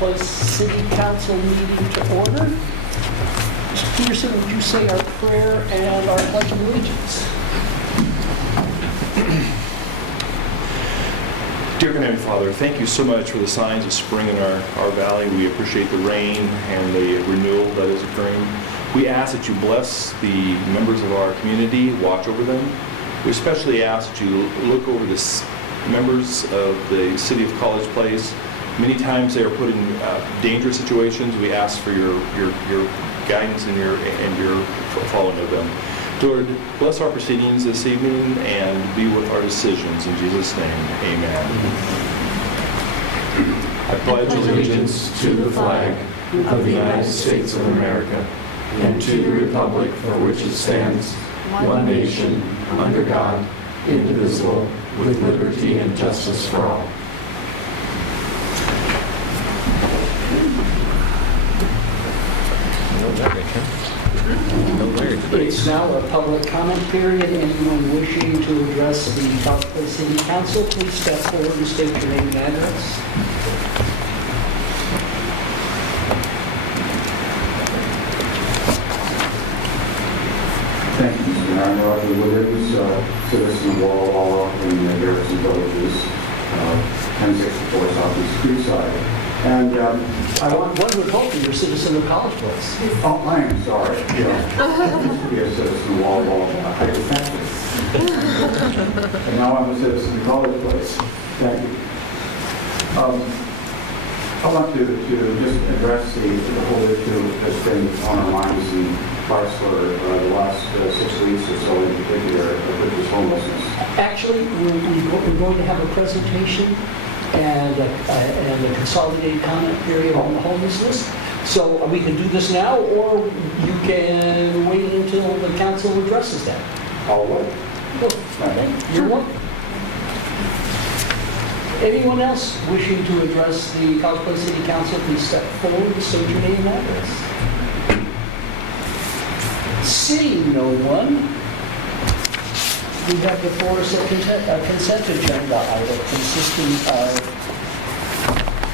Place City Council meeting to order. Mr. Peterson, would you say our prayer and our pledge of allegiance? Dear Heavenly Father, thank you so much for the signs of spring in our valley. We appreciate the rain and the renewal that is occurring. We ask that you bless the members of our community, watch over them. We especially ask that you look over the members of the city of College Place. Many times they are put in dangerous situations. We ask for your guidance and your following of them. Lord, bless our proceedings this evening and be with our decisions. In Jesus' name, amen. I pledge allegiance to the flag of the United States of America and to the republic for which it stands, one nation, under God, indivisible, with liberty and justice for all. It's now a public comment period. Anyone wishing to address the College Place City Council, please step forward and state your name and address. Thank you, Mr. Mayor. I'm Roger Williams, citizen of Walla Walla in the Garrison Villages, 1064 Southeast Creekside. And I want... One would hope that you're a citizen of College Place. Oh, I am sorry. Yeah. I used to be a citizen of Walla Walla, hypothetically. And now I'm a citizen of College Place. Thank you. I want to just address the whole issue that's been on our minds and hearts for the last 6 weeks or so in particular, which is homelessness. Actually, we're going to have a presentation and a consolidated comment period on the homelessness. So we can do this now, or you can wait until the council addresses that. I'll wait. Okay, you're welcome. Anyone else wishing to address the College Place City Council, please step forward to state your name and address. Seeing no one, we have before us a consent agenda item consisting of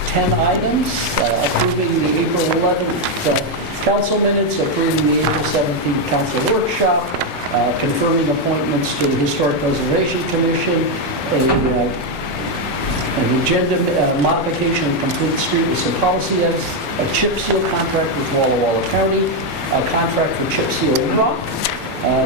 10 items, approving the April 11th council minutes, approving the April 17th council workshop, confirming appointments to the Historic Preservation Commission, an agenda modification of complete street with some policy as a chip seal contract with Walla Walla County, a contract for chip seal rock,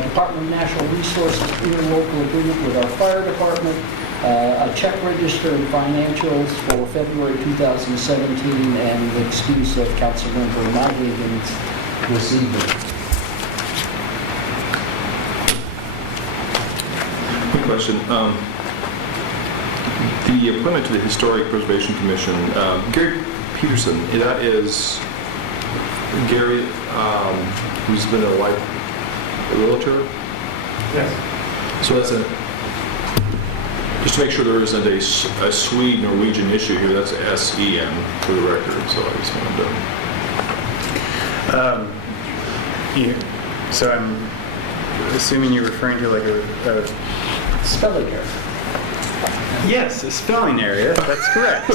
Department of Natural Resources interlocal agreement with our fire department, a check register and financials for February 2017, and the excuse of Councilmember Higgins this evening. Quick question. The appointment to the Historic Preservation Commission, Gary Peterson, that is Gary, who's been a realtor? Yes. So that's just to make sure there isn't a Swede-Norwegian issue here, that's S-E-N for the record, so I just wanted to... So I'm assuming you're referring to like a Spelling error. yes, a spelling error. That's correct.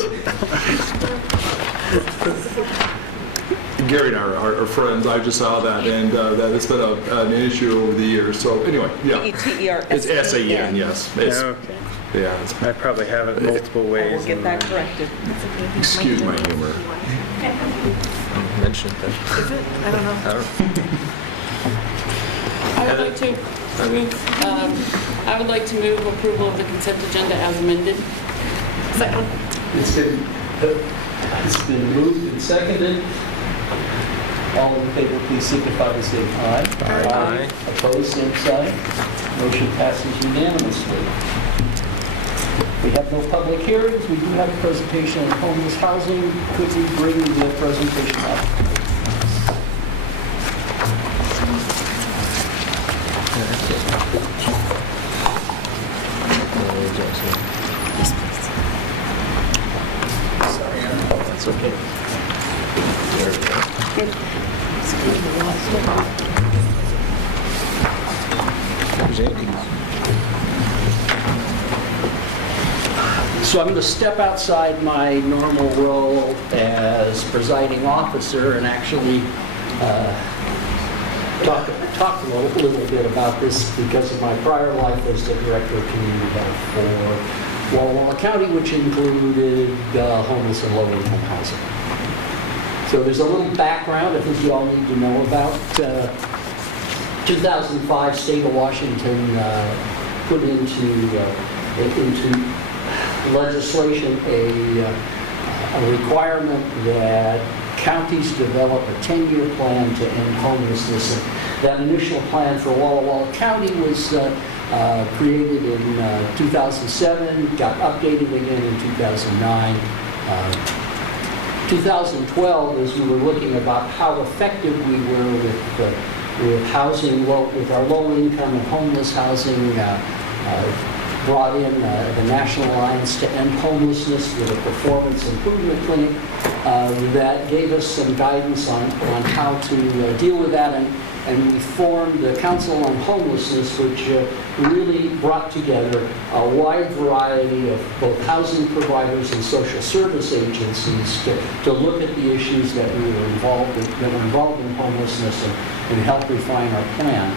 Gary and I are friends. I just saw that, and that has been an issue over the years. So anyway, yeah. E-T-E-R-S-E-N. It's S-A-N, yes. Okay. Yeah. It's, I probably have it multiple ways. We'll get that corrected. excuse my humor. Mentioned that. Is it? I don't know. I would like to move approval of the consent agenda as amended. Second. It's been moved and seconded. All in favor, please signify by saying aye. Aye. Opposed, same sign. Motion passes unanimously. We have no public hearings. We do have a presentation on homeless housing. Could we bring the presentation up? Sorry, that's okay. There we go. There's Andy. So I'm going to step outside my normal role as presiding officer and actually talk a little bit about this because of my prior life as the Director of Community Health for Walla Walla County, which included homeless and low-income housing. So there's a little background I think you all need to know about. 2005, State of Washington put into legislation a requirement that counties develop a 10-year plan to end homelessness. And that initial plan for Walla Walla County was created in 2007, got updated again in 2009. 2012, as we were looking about how effective we were with housing, with our low-income and homeless housing, brought in the National Alliance to End Homelessness with a performance improvement clinic that gave us some guidance on how to deal with that. And we formed the Council on Homelessness, which really brought together a wide variety of both housing providers and social service agencies to look at the issues that were involved in homelessness and help refine our plan.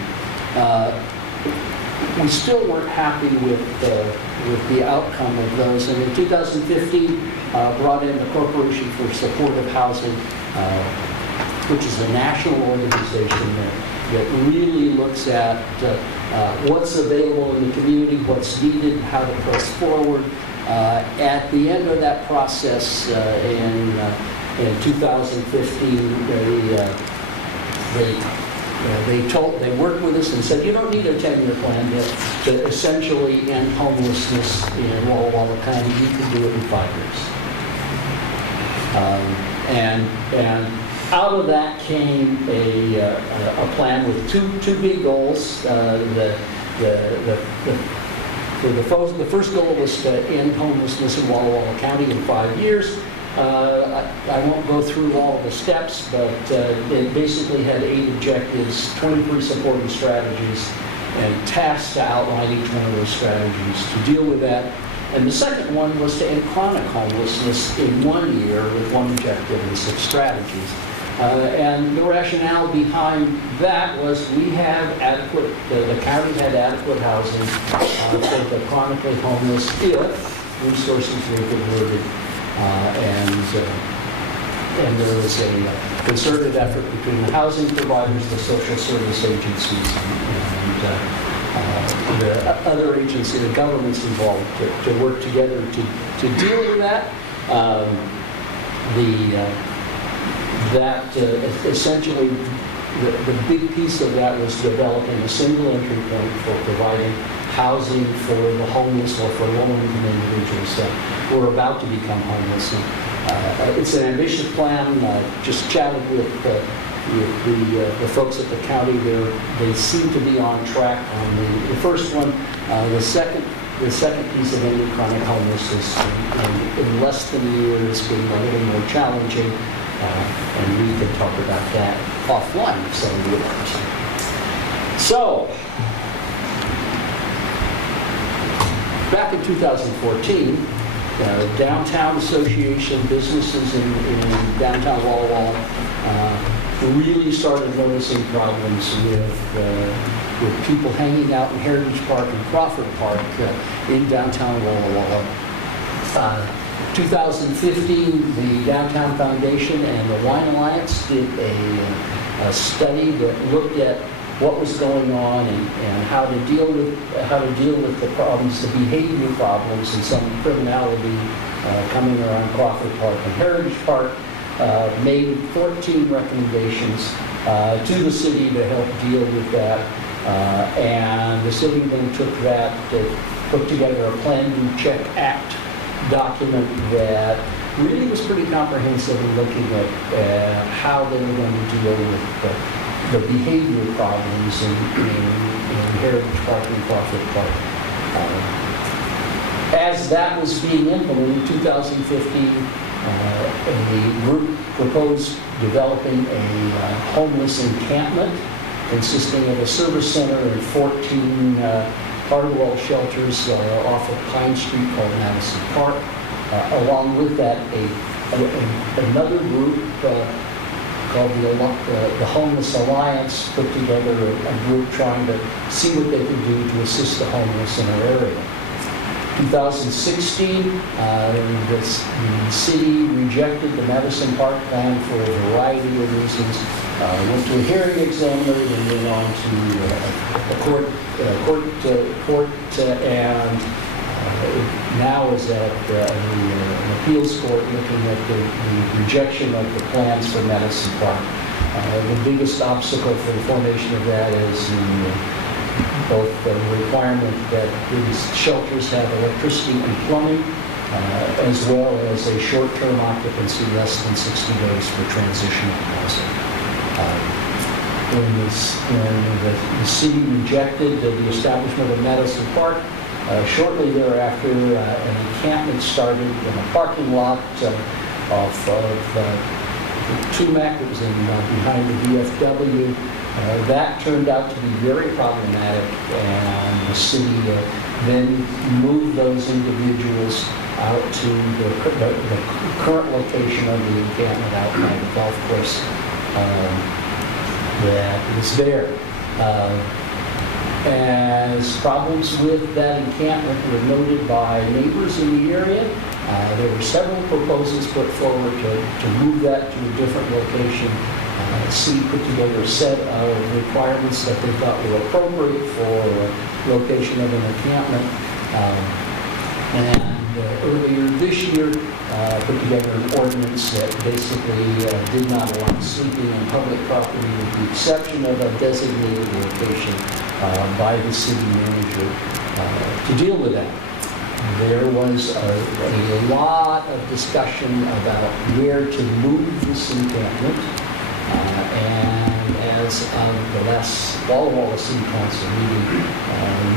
We still weren't happy with the outcome of those, and in 2015 brought in the Corporation for Supportive Housing, which is a national organization that really looks at what's available in the community, what's needed, how to press forward. At the end of that process, in 2015, they worked with us and said, you don't need a 10-year plan to essentially end homelessness in Walla Walla County. You can do it in 5 years. And out of that came a plan with two big goals. The first goal was to end homelessness in Walla Walla County in 5 years. I won't go through all the steps, but it basically had 8 objectives, 23 supporting strategies, and tasks to outline each one of those strategies to deal with that. And the second one was to end chronic homelessness in 1 year with 1 objective and 6 strategies. And the rationale behind that was we have adequate, the county had adequate housing for the chronically homeless if resources were diverted. And there was a concerted effort between the housing providers, the social service agencies, and the other agencies, the governments involved to work together to deal with that. Essentially, the big piece of that was developing a single entry point for providing housing for the homeless or for low-income individuals that were about to become homeless. And, it's an ambitious plan. Just chatted with the folks at the county. They seem to be on track on the first one. The second piece of ending chronic homelessness in less than a year has been a little more challenging. And we can talk about that offline if some of you want. So, back in 2014, Downtown Association businesses in downtown Walla Walla really started noticing problems with people hanging out in Heritage Park and Crawford Park in downtown Walla Walla. 2015, the Downtown Foundation and the Wine Alliance did a study that looked at what was going on and how to deal with the problems, the behavior problems, and some criminality coming around Crawford Park and Heritage Park. Made 14 recommendations to the city to help deal with that, and the city then took that, put together a Plan, Do, Check, Act document that really was pretty comprehensive in looking at how they were going to deal with the behavior problems in Heritage Park and Crawford Park. As that was being implemented in 2015, a group proposed developing a homeless encampment consisting of a service center and 14 Hardwell shelters off of Pine Street called Madison Park. Along with that, another group called the Homeless Alliance put together a group trying to see what they could do to assist the homeless in our area. 2016, the city rejected the Madison Park plan for a variety of reasons. Went to a hearing examiner and then on to a court, and now is at an appeals court looking at the rejection of the plans for Madison Park. The biggest obstacle for the formation of that is both the requirement that these shelters have electricity and plumbing, as well as a short-term occupancy less than 60 days for transitional housing. When the city rejected the establishment of Madison Park, shortly thereafter, an encampment started in a parking lot off of Tumac. It was behind the VFW. That turned out to be very problematic, and the city then moved those individuals out to the current location of the encampment out by the golf course that is there. As problems with that encampment were noted by neighbors in the area, there were several proposals put forward to move that to a different location. The city put together a set of requirements that they thought were appropriate for location of an encampment. And earlier this year, put together an ordinance that basically did not allow sleeping on public property with the exception of a designated location by the city manager to deal with that. There was a lot of discussion about where to move this encampment, and as of the last Walla Walla City Council meeting,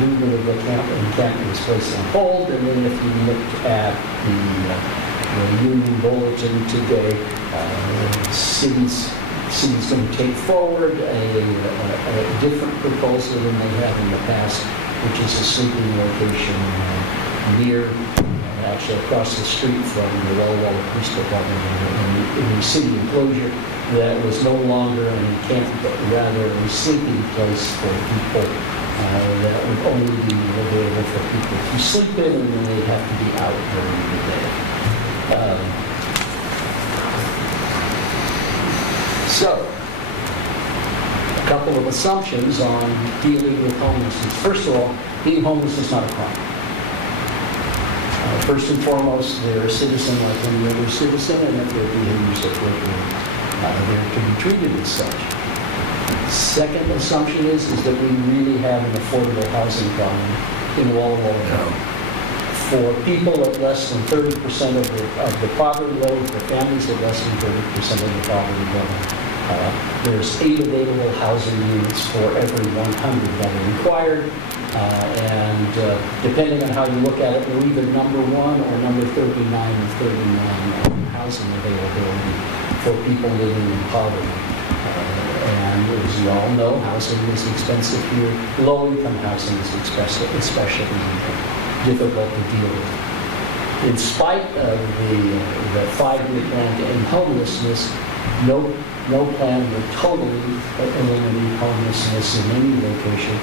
movement of the encampment was placed on hold, and then if you looked at the Union Bulletin today, the city's going to take forward a different proposal than they have in the past, which is a sleeping location near, actually across the street from the Walla Walla Police Department in the city enclosure, that was no longer an encampment, but rather a sleeping place for people that would only be available for people to sleep in, and then they'd have to be out during the day. So, a couple of assumptions on dealing with homelessness. First of all, being homeless is not a crime. First and foremost, they're a citizen like any other citizen, and if their behavior is appropriate, they're to be treated as such. Second assumption is that we really have an affordable housing problem in Walla Walla County. For people at less than 30% of the poverty level, for families at less than 30% of the poverty level, there's 8 available housing units for every 100 that are required. And depending on how you look at it, we're either number 1 or number 39 or 39 on housing availability for people living in poverty. And as you all know, housing is expensive here. Low-income housing is especially difficult to deal with. In spite of the 5-year plan to end homelessness, no plan will totally eliminate homelessness in any location.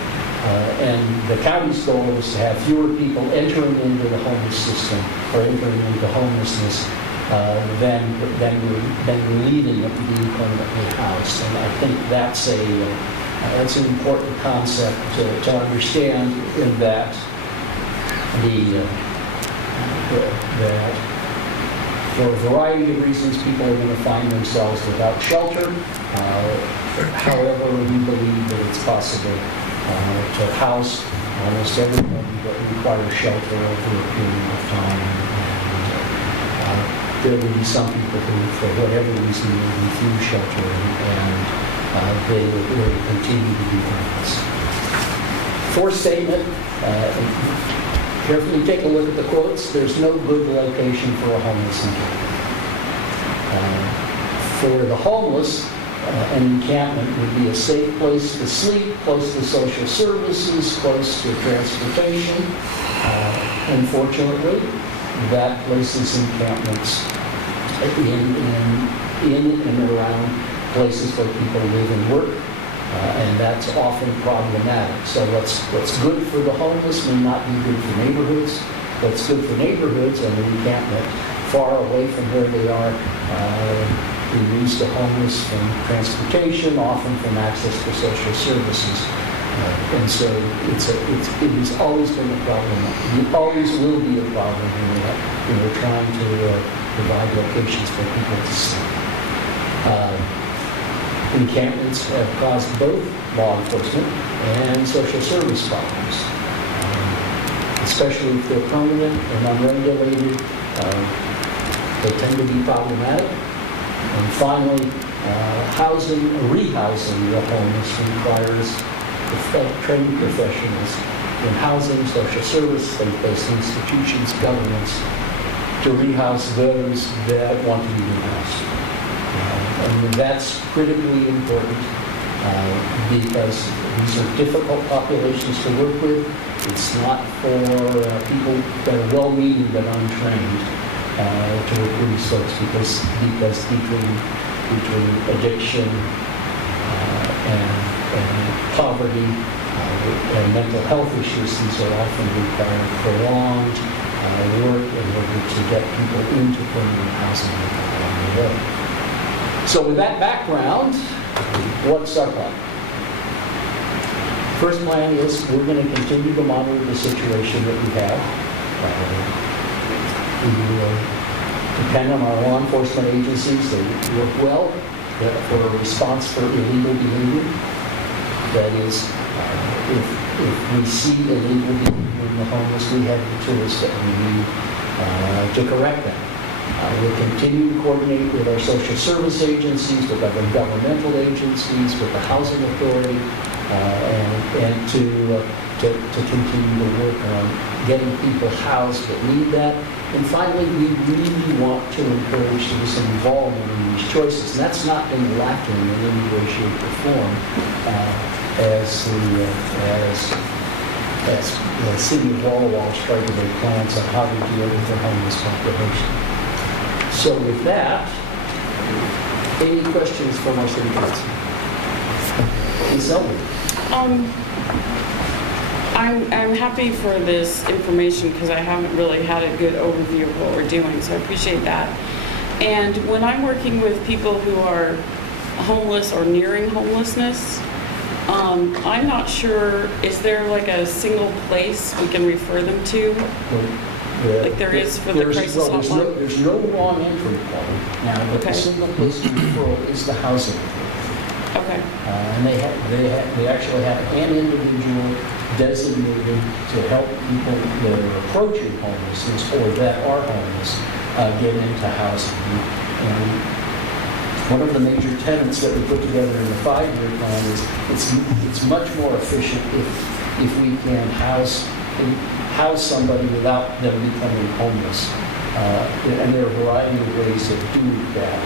And the county's goal is to have fewer people entering into the homeless system or entering into homelessness than leaving it to be permanently housed. And I think that's an important concept to understand, in that that for a variety of reasons, people are going to find themselves without shelter. However, we believe that it's possible to house almost everybody that requires shelter over a period of time. And there will be some people who, for whatever reason, will refuse shelter, and they will continue to be homeless. Fourth statement, carefully take a look at the quotes. There's no good location for a homeless encampment. For the homeless, An encampment would be a safe place to sleep, close to social services, close to transportation. Unfortunately, that places encampments in and around places where people live and work, and that's often problematic. So what's good for the homeless may not be good for neighborhoods. What's good for neighborhoods and an encampment far away from where they are removes the homeless from transportation, often from access to social services. And so it has always been a problem. It always will be a problem when we're trying to provide locations for people to sleep. Encampments have caused both law enforcement and social service problems, especially if they're permanent and unregulated. They tend to be problematic. And finally, rehousing the homeless requires trained professionals in housing, social service, state-based institutions, governments, to rehouse those that want to be rehoused. And that's critically important because these are difficult populations to work with. It's not for people that are well-meaning but untrained to work with these folks because between addiction and poverty and mental health issues, these are often require prolonged work in order to get people into permanent housing along the way. So with that background, what's our plan? First plan is we're going to continue to monitor the situation that we have. We will depend on our law enforcement agencies. They work well for a response for illegal behavior. That is, if we see illegal behavior in the homeless, we have the tools that we need to correct that. We'll continue to coordinate with our social service agencies, with other governmental agencies, with the housing authority, and to continue to work on getting people housed that need that. And finally, we really want to encourage citizen involvement in these choices. And that's not been lacking in any way, shape, or form as the city of Walla Walla tried to make plans on how to deal with the homeless population. So with that, any questions from our city council? Ms. Selby? I'm happy for this information because I haven't really had a good overview of what we're doing, so I appreciate that. And when I'm working with people who are homeless or nearing homelessness, I'm not sure, is there like a single place we can refer them to? Like there is for the crisis hotline? There's no wrong entry point now, but the single place of referral is the housing authority. Okay. And they actually have an individual designated to help people that are approaching homelessness or that are homeless get into housing. And one of the major tenets that we put together in the 5-year plan is it's much more efficient if we can house somebody without them becoming homeless. And there are a variety of ways of doing that,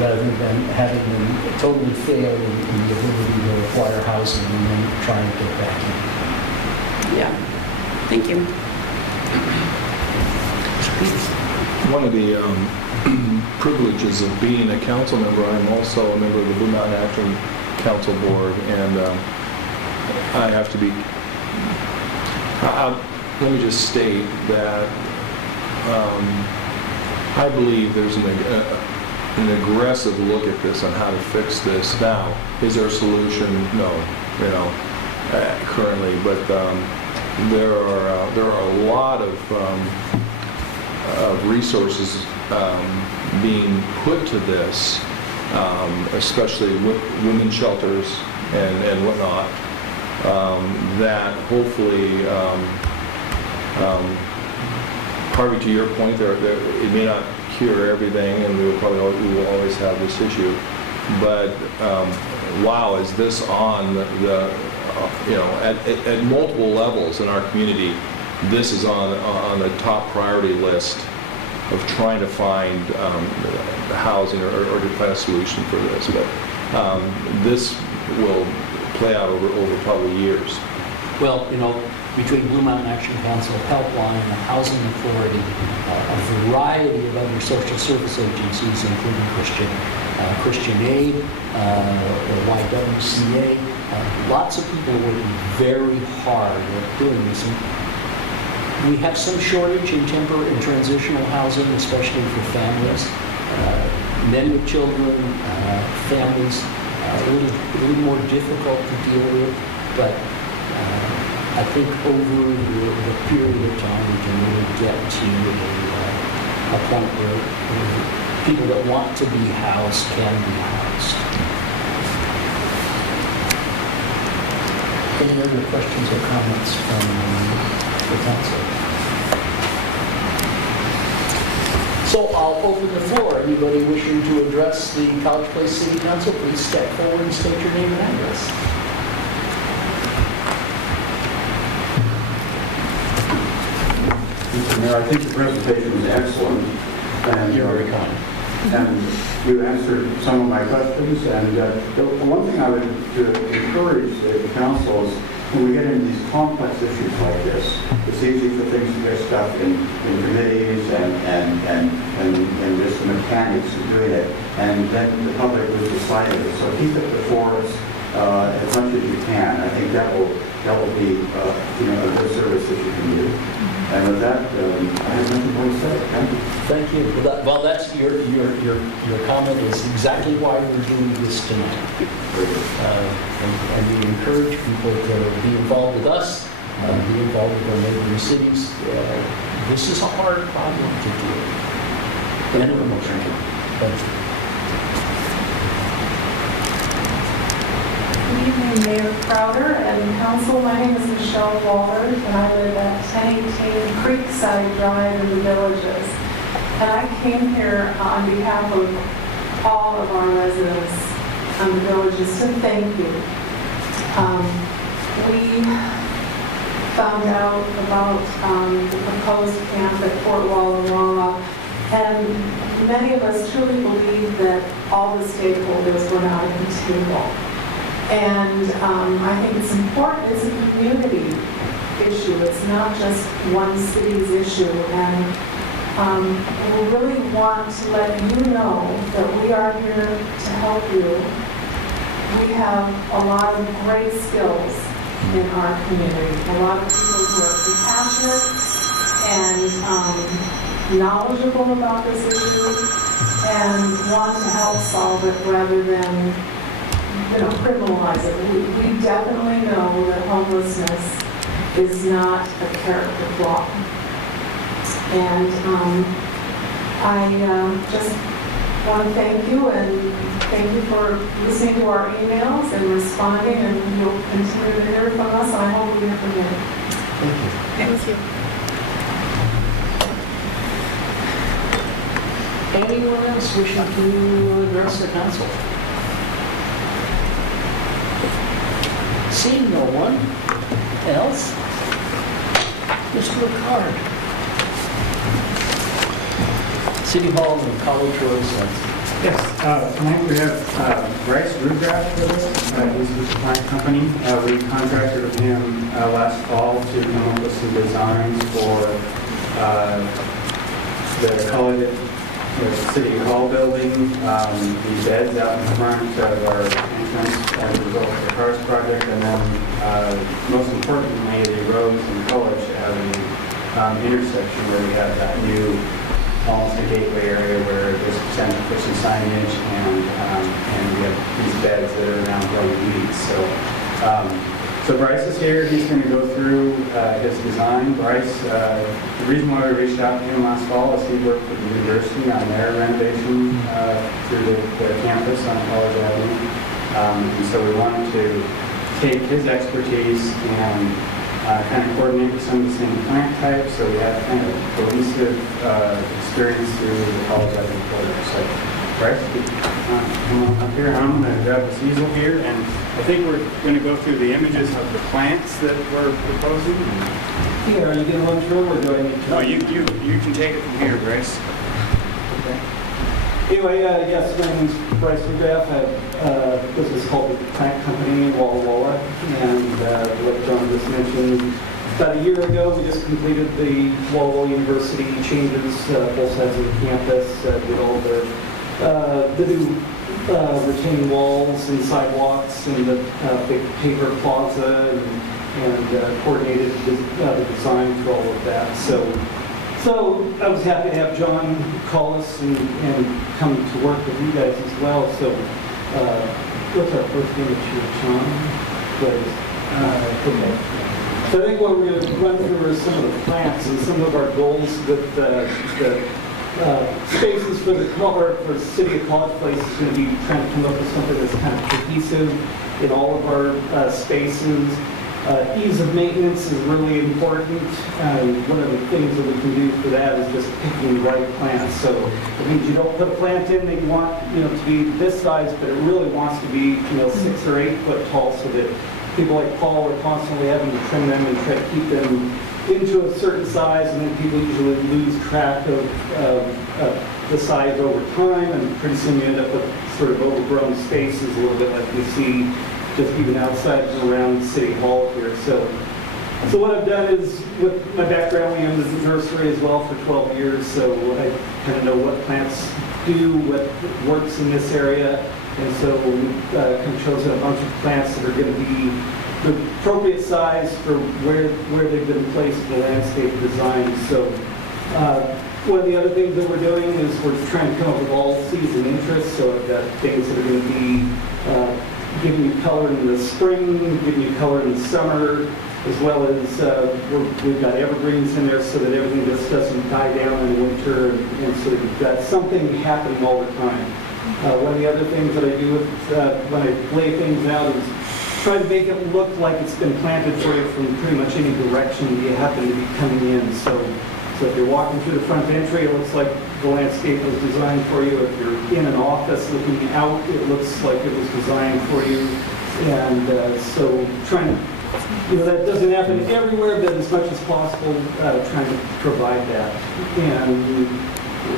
rather than having them totally fail in the ability to acquire housing and then try and get back in. Yeah. Thank you. One of the privileges of being a council member, I'm also a member of the Blue Mountain Action Council Board, and I have to be, let me just state that I believe there's an aggressive look at this on how to fix this. Now, is there a solution? No, currently, but there are a lot of resources being put to this, especially with women's shelters and whatnot, that hopefully, Harvey, to your point, it may not cure everything, and we will always have this issue. But wow, is this on at multiple levels in our community? This is on the top priority list of trying to find housing or to find a solution for this. But This will play out over probably years. Well, between Blue Mountain Action Council, Helpline, the Housing Authority, a variety of other social service agencies, including Christian Aid, the YWCA, lots of people working very hard at doing this. And we have some shortage in temporary and transitional housing, especially for families, men with children, families, a little more difficult to deal with, but I think over the period of time, we can really get to a point where people that want to be housed can be housed. Any other questions or comments from the council? So I'll open the floor. Anybody wishing to address the College Place City Council, please step forward and state your name and address. Mr. Mayor, I think the presentation was excellent. And You're very kind. And you answered some of my questions. And the one thing I would encourage the council is when we get into these complex issues like this, it's easy for things to get stuck in committees and just the mechanics of doing it. And then the public loses sight of it. So keep it before us as much as you can. I think that will be a good service that you can do. And with that, I have nothing more to say. Thank you. Thank you. Well, that's your comment is exactly why we're doing this tonight. And we encourage people to be involved with us, be involved with our neighboring cities. This is a hard problem to deal with. And we're motion. Thank you. Good evening, Mayor Crowder and Council. My name is Michelle Waller, and I live at 1018 Creekside Drive in the Villages. And I came here on behalf of all of our residents in the Villages to thank you. We found out about the proposed camp at Fort Walla Walla, and many of us truly believe that all the stakeholders were not at the table. And I think it's important. It's a community issue. It's not just one city's issue. And we really want to let you know that we are here to help you. We have a lot of great skills in our community. A lot of people who are compassionate and knowledgeable about this issue and want to help solve it rather than criminalize it. We definitely know that homelessness is not a character flaw. And I just want to thank you and thank you for listening to our emails and responding, and you'll continue to hear from us. I hope we hear from you. Thank you. Thank you. Anyone else wishing to address the council? Seeing no one else, Mr. Ricard. City Hall and College Road Center. Yes, tonight we have Bryce Rugraff with us. He's with the client company. We contracted with him last fall to come up with some designs for the college, the City Hall building, the beds out in front of our entrance as a result of the CARS project, and then most importantly, the Rose and College Avenue intersection where we have that new almost a gateway area where there's potential for some signage and we have these beds that are now growing weeds. So Bryce is here. He's going to go through his design. Bryce, the reason why we reached out to him last fall is he worked with the university on their renovation through the campus on College Avenue. And so we wanted to take his expertise and kind of coordinate with some of the same plant types, so we have kind of cohesive experience through the College Avenue program. So, Bryce, come on up here. I'm going to grab this easel here, and I think we're going to go through the images of the plants that we're proposing. Here, are you going to run through, or do I need to? No, you can take it from here, Bryce. Okay. Anyway, yes, my name's Bryce McGrath. This is called the Plant Company in Walla Walla, and like John just mentioned, about a year ago, we just completed the Walla Walla University changes, both sides of the campus, did all the new retaining walls and sidewalks and the big paper plaza and coordinated the design for all of that. So I was happy to have John call us and come to work with you guys as well. So what's our first image here, John? Okay. So I think what we're going to run through are some of the plants and some of our goals with the spaces for the City of College Place is going to be trying to come up with something that's kind of cohesive in all of our spaces. Ease of maintenance is really important. One of the things that we can do for that is just picking the right plants. So it means you don't put a plant in that you want, to be this size, but it really wants to be, 6 or 8 foot tall, so that people like Paul are constantly having to trim them and try to keep them into a certain size, and then people usually lose track of the size over time, and pretty soon you end up with sort of overgrown spaces, a little bit like we see just even outside and around City Hall here. So what I've done is, with my background, we owned the nursery as well for 12 years, so I kind of know what plants do, what works in this area, and so we've kind of chosen a bunch of plants that are going to be the appropriate size for where they've been placed in the landscape design. So one of the other things that we're doing is we're trying to come up with all-season interests, so I've got things that are going to be giving you color in the spring, giving you color in the summer, as well as we've got evergreens in there so that everything just doesn't die down in the winter, and so you've got something happening all the time. One of the other things that I do when I lay things out is try to make it look like it's been planted for you from pretty much any direction you happen to be coming in. So if you're walking through the front entry, it looks like the landscape was designed for you. If you're in an office looking out, it looks like it was designed for you. And so trying to, that doesn't happen everywhere, but as much as possible, trying to provide that. And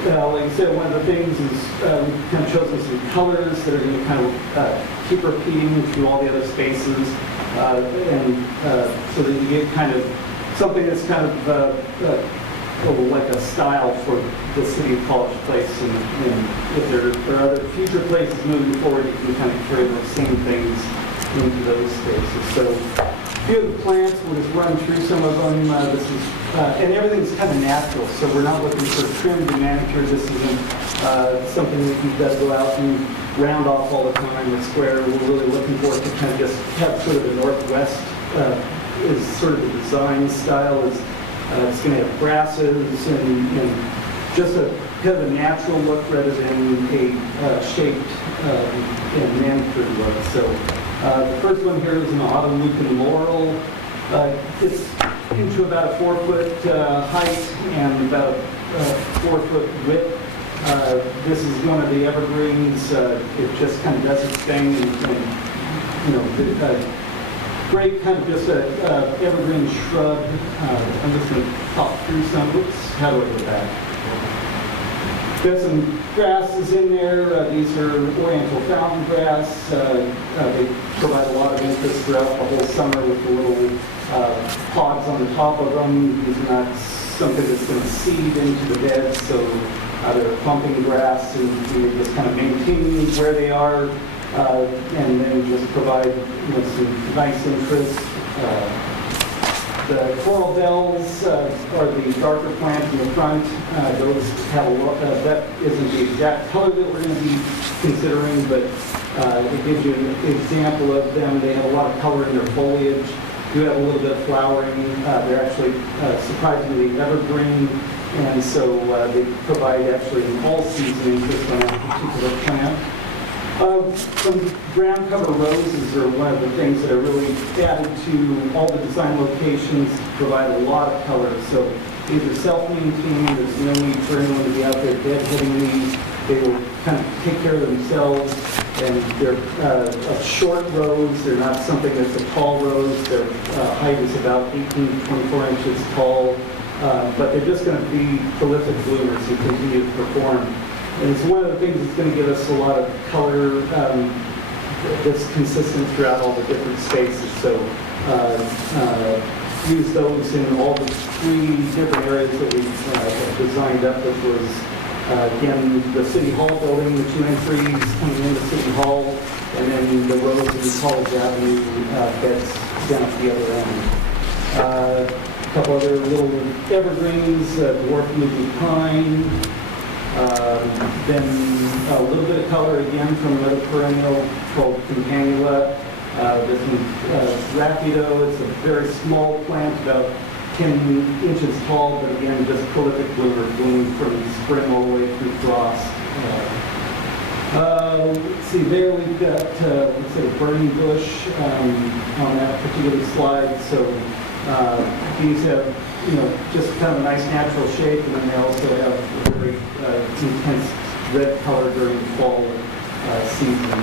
like I said, one of the things is we've kind of chosen some colors that are going to kind of keep repeating through all the other spaces, and so that you get kind of something that's kind of like a style for the City of College Place, and if there are other future places moving forward, you can kind of carry those same things into those spaces. So a few of the plants, we'll just run through some of them. This is, and everything's kind of natural, so we're not looking for trimmed and manicured. This isn't something that you've got to go out and round off all the time or square. We're really looking for it to kind of just have sort of the Northwest is sort of the design style. It's going to have grasses and just a kind of a natural look rather than a shaped and manicured look. So the first one here is an autumn lupin laurel. It's into about a 4-foot height and about 4-foot width. This is one of the evergreens. It just kind of does its thing, and great kind of just a evergreen shrub. I'm just going to talk through some. Oops, how do I go back? Got some grasses in there. These are Oriental fountain grass. They provide a lot of interest throughout the whole summer with the little pods on the top of them. These are not something that's going to seed into the bed, so they're pumping grass, and we just kind of maintain where they are, and then just provide some nice interest. The coral bells are the darker plant in the front. Those have a lot, that isn't the exact color that we're going to be considering, but it gives you an example of them. They have a lot of color in their foliage. Do have a little bit of flowering. They're actually surprisingly evergreen, and so they provide actually an all-season interest on that particular plant. Some ground cover roses are one of the things that are really added to all the design locations, provide a lot of color. So these are self-maintained. There's no need for anyone to be out there deadheading these. They will kind of take care of themselves, and they're a short rose. They're not something that's a tall rose. Their height is about 18 to 24 inches tall, but they're just going to be prolific bloomers who continue to perform. And it's one of the things that's going to give us a lot of color that's consistent throughout all the different spaces. So use those in all the 3 different areas that we have designed up, which was, again, the City Hall building, the 2 entries coming into City Hall, and then the rows in College Avenue beds down at the other end. A couple other little evergreens, dwarf leafy pine, then a little bit of color again from another perennial called Campanula. This one's Rapido. It's a very small plant, about 10 inches tall, but again, just prolific bloomer, blooming from spring all the way through frost. Let's see, there we've got, let's say, a burning bush on that particular slide. So these have, just kind of a nice natural shape, and then they also have a very intense red color during the fall season.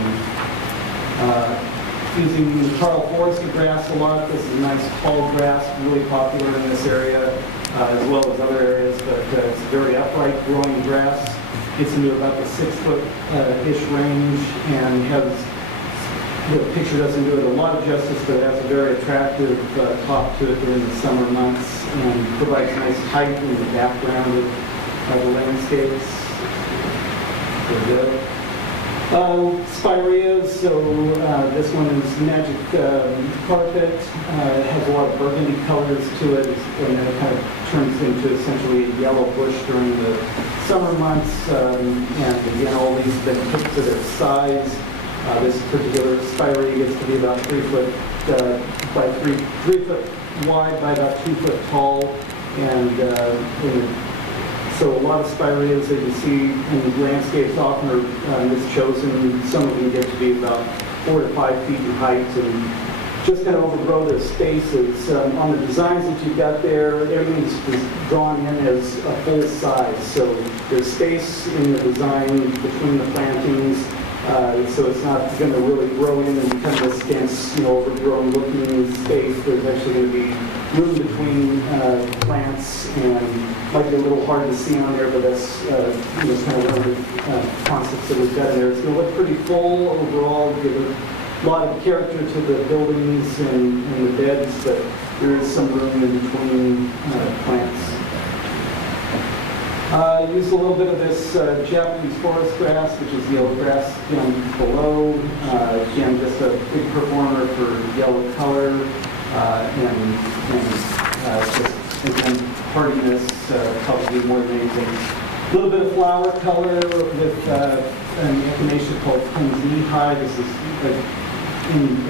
Using the Carl Forrester grass a lot. This is a nice tall grass, really popular in this area, as well as other areas, but it's very upright growing grass. Gets into about the 6-foot-ish range, and has, the picture doesn't do it a lot of justice, but it has a very attractive top to it during the summer months, and provides nice height in the background of the landscapes. There we go. Spireas, so this one is Magic Carpet. It has a lot of burgundy colors to it, and then it kind of turns into essentially a yellow bush during the summer months. And again, all these have been picked to their size. This particular spirea gets to be about 3 foot by 3 foot wide by about 2 foot tall, and so a lot of spireas that you see in landscapes often are mischosen. Some of them get to be about 4 to 5 feet in height and just kind of overgrow their spaces. On the designs that you've got there, everything's drawn in as a full size. So there's space in the design between the plantings, so it's not going to really grow in and become this dense, overgrown looking space. There's actually going to be room between plants, and might be a little hard to see on there, but that's kind of one of the concepts that we've got in there. It's going to look pretty full overall, give a lot of character to the buildings and the beds, but there is some room in between plants. Use a little bit of this Japanese forest grass, which is yellow grass down below. Again, just a big performer for yellow color, and just, again, hardiness, probably more than anything. A little bit of flower color with an echinacea called King's Knee High. This is,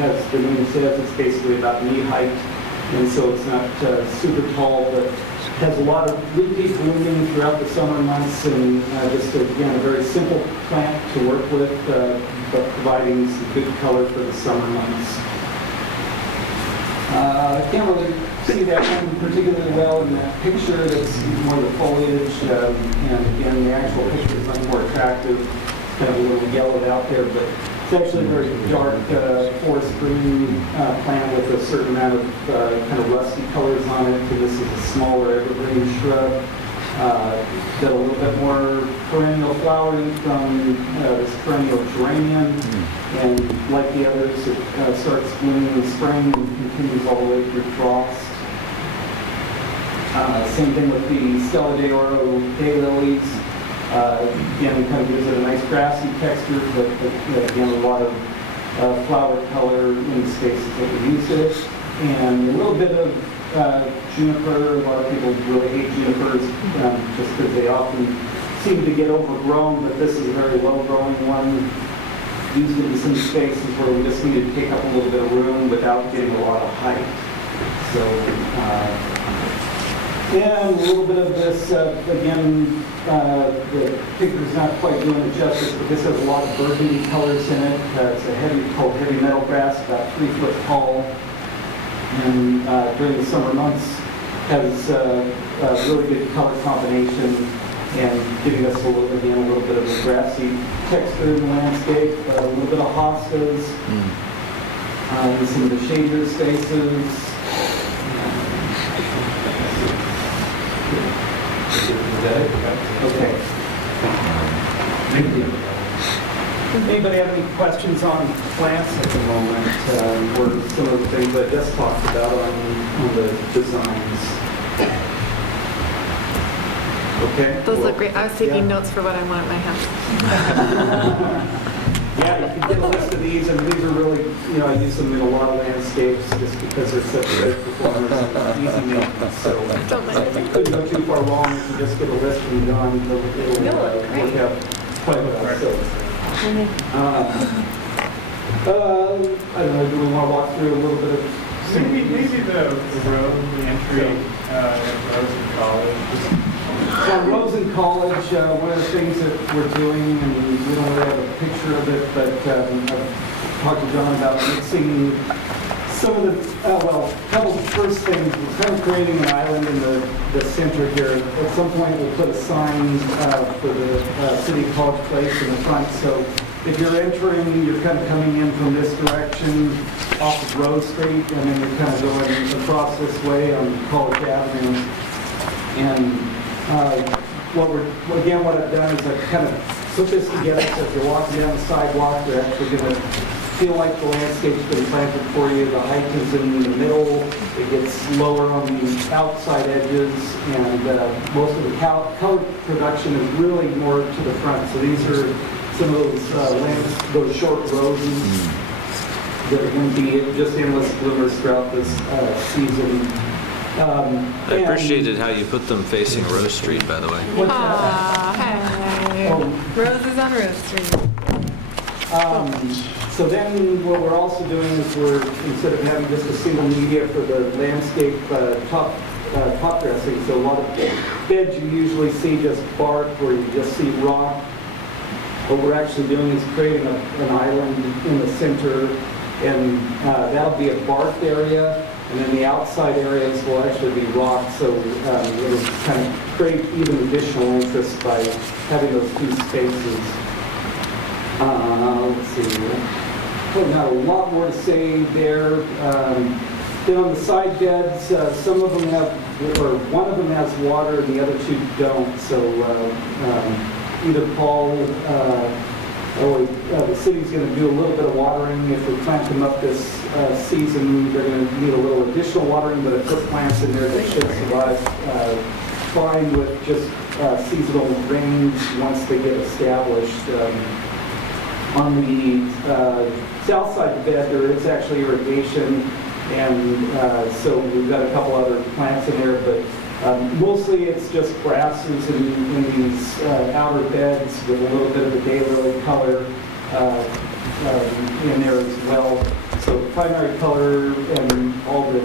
as the name says, it's basically about knee height, and so it's not super tall, but has a lot of repeat blooming throughout the summer months, and just, again, a very simple plant to work with, but providing some good color for the summer months. I can't really see that one particularly well in that picture. That's more the foliage, and again, the actual picture is much more attractive. It's kind of a little yellowed out there, but it's actually a very dark forest green plant with a certain amount of kind of rusty colors on it. And this is a smaller evergreen shrub. Got a little bit more perennial flowering from this perennial geranium, and like the others, it starts blooming in the spring and continues all the way through frost. Same thing with the Stella de Oro daylilies. Again, kind of gives it a nice grassy texture, but again, a lot of flower color in the spaces that we use it. And a little bit of juniper. A lot of people really hate junipers just because they often seem to get overgrown, but this is a very low-growing one, used in some spaces where we just need to take up a little bit of room without getting a lot of height. So, and a little bit of this, again, the picture's not quite doing it justice, but this has a lot of burgundy colors in it. It's called heavy metal grass, about 3 foot tall. And during the summer months has a really good color combination and giving us a little bit of a grassy texture in the landscape, a little bit of hostas, and some of the shadier spaces. Okay. Anybody have any questions on plants at the moment, or some of the things I just talked about on the designs? Okay. Those well, look great. I was taking yeah. notes for what I want at my house. Yeah, you can get a list of these, and these are really, I use them in a lot of landscapes just because they're such great performers and easy maintenance. So Don't mind. you couldn't go too far wrong if you just get a list from John. It'll work out quite well. So, I don't know, do we want to walk through a little bit of... Maybe the road, the entry at Rosen College. So Rosen College, one of the things that we're doing, and we don't really have a picture of it, but I've talked to John about mixing some of the, a couple of the first things. We're kind of creating an island in the center here. At some point, we'll put a sign for the City College Place in the front. So if you're entering, you're kind of coming in from this direction off of Rose Street, and then you're kind of going across this way on College Avenue. And what I've done is I've kind of put this together so if you're walking down the sidewalk, you're actually going to feel like the landscape's been planted for you. The height is in the middle. It gets lower on the outside edges, and most of the color production is really more to the front. So these are some of those short roses that are going to be just endless bloomers throughout this season. I appreciated how you put them facing Rose Street, by the way. What's that? Hey. Oh. Roses on Rose Street. So then what we're also doing is instead of having just a single media for the landscape top dressing, so a lot of beds you usually see just bark or you just see rock. What we're actually doing is creating an island in the center, and that'll be a barked area. And then the outside areas will actually be rock, so it'll kind of create even additional interest by having those two spaces. Let's see. Well, not a lot more to say there. Then on the side beds, some of them have, or one of them has water and the other two don't. So either Paul or the city's going to do a little bit of watering. If we plant them up this season, they're going to need a little additional watering, but I put plants in there that should survive fine with just seasonal rains once they get established. On the south side of the bed, there is actually irrigation, and so we've got a couple other plants in there, but mostly it's just grasses in these outer beds with a little bit of the daylily color in there as well. So primary color and all the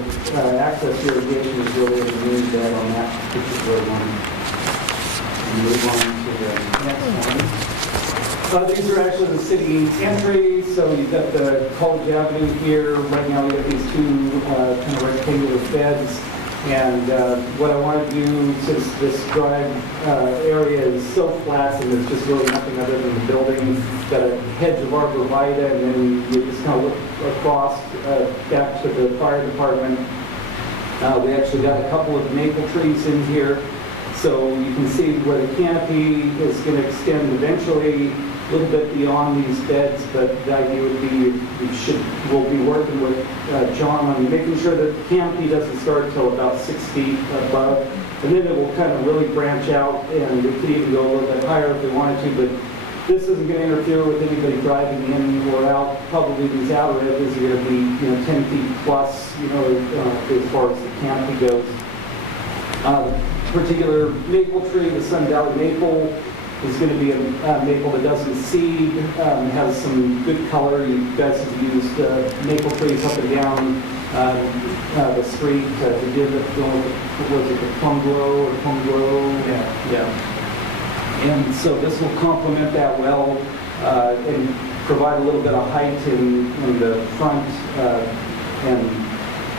access irrigation is really in the main bed on that particular one. And move on to the next one. These are actually the city entry, so you've got the College Avenue here. Right now we have these two kind of rectangular beds. And what I want to do, since this drive area is so flat and there's just really nothing other than the building, got a hedge of arborvitae, and then you just kind of look across back to the fire department. We actually got a couple of maple trees in here. So you can see where the canopy is going to extend eventually a little bit beyond these beds, but the idea would be we'll be working with John on making sure that the canopy doesn't start until about 6 feet above, and then it will kind of really branch out, and it could even go a little bit higher if we wanted to, but this isn't going to interfere with anybody driving in or out. Probably these outer edges are going to be 10 feet plus, as far as the canopy goes. Particular maple tree, the Sun Valley maple, is going to be a maple that doesn't seed, has some good color. You guys have used maple trees up and down the street to give it, was it the plum glow or plum glow? Yeah. And so this will complement that well and provide a little bit of height in the front. And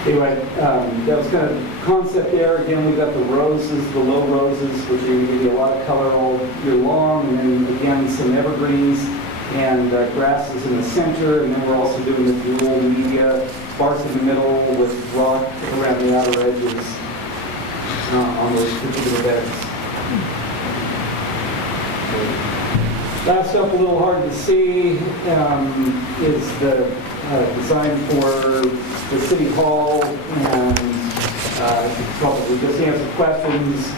anyway, that was kind of concept there. Again, we've got the roses, the low roses, which are going to give you a lot of color all year long, and then again some evergreens and grasses in the center, and then we're also doing the dual media, bark in the middle with rock around the outer edges on those particular beds. Last up, a little hard to see, is the design for the City Hall, and probably just answer questions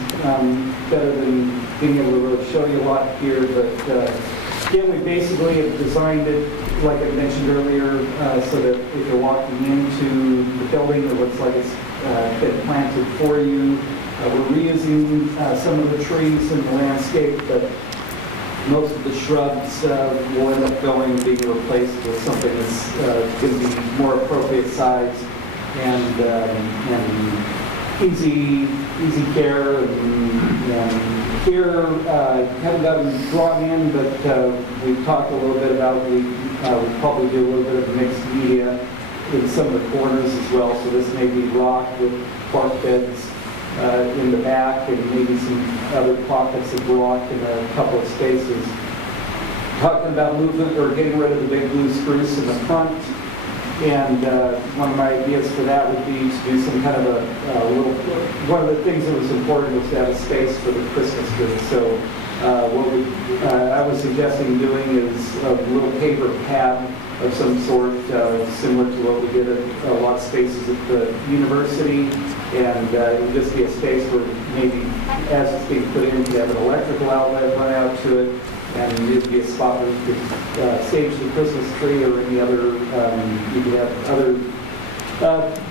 better than being able to really show you a lot here, but again, we basically have designed it, like I mentioned earlier, so that if you're walking into the building, it looks like it's been planted for you. We're reusing some of the trees in the landscape, but most of the shrubs will end up being replaced with something that's going to be more appropriate size and easy care. And here, haven't got them drawn in, but we've talked a little bit about we probably do a little bit of mixed media in some of the corners as well. So this may be rock with bark beds in the back, and maybe some other pockets of rock in a couple of spaces. Talking about movement or getting rid of the big blue spruce in the front, and one of my ideas for that would be to do some kind of a little. One of the things that was important was to have a space for the Christmas tree. So what I was suggesting doing is a little paper pad of some sort, similar to what we did at a lot of spaces at the university. And it would just be a space where maybe as it's being put in, you have an electrical outlet run out to it, and it would be a spot where you could stage the Christmas tree or any other, you could have other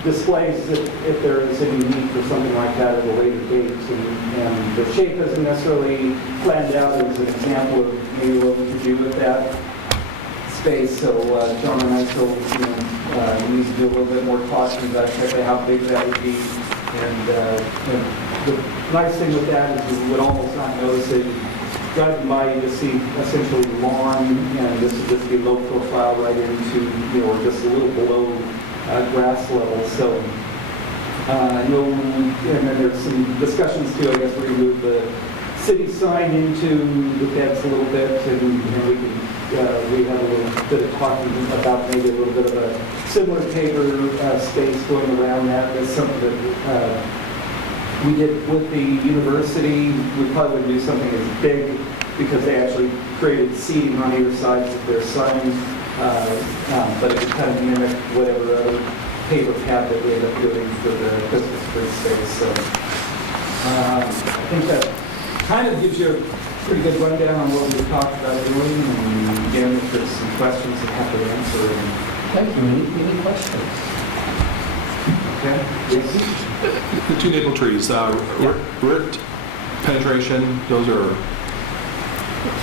displays if there is any need for something like that at a later date. And the shape isn't necessarily planned out as an example of maybe what we could do with that space. So John and I still need to do a little bit more talking about exactly how big that would be. And the nice thing with that is you would almost not notice it. Driving by, you just see essentially lawn, and this would just be low profile right into, or just a little below grass level. So, and then there's some discussions too. I guess we're going to move the city sign into the beds a little bit, and we can. We have a little bit of talking about maybe a little bit of a similar paper space going around that. That's something that we did with the university. We probably would do something as big because they actually created seating on either side of their sign, but it would kind of mimic whatever other paper pad that we end up doing for the Christmas tree space. So I think that kind of gives you a pretty good rundown on what we talked about doing, and again, if there's some questions that have to answer. Thank you. Any questions? Okay. Yes. The two maple trees, root penetration, those are,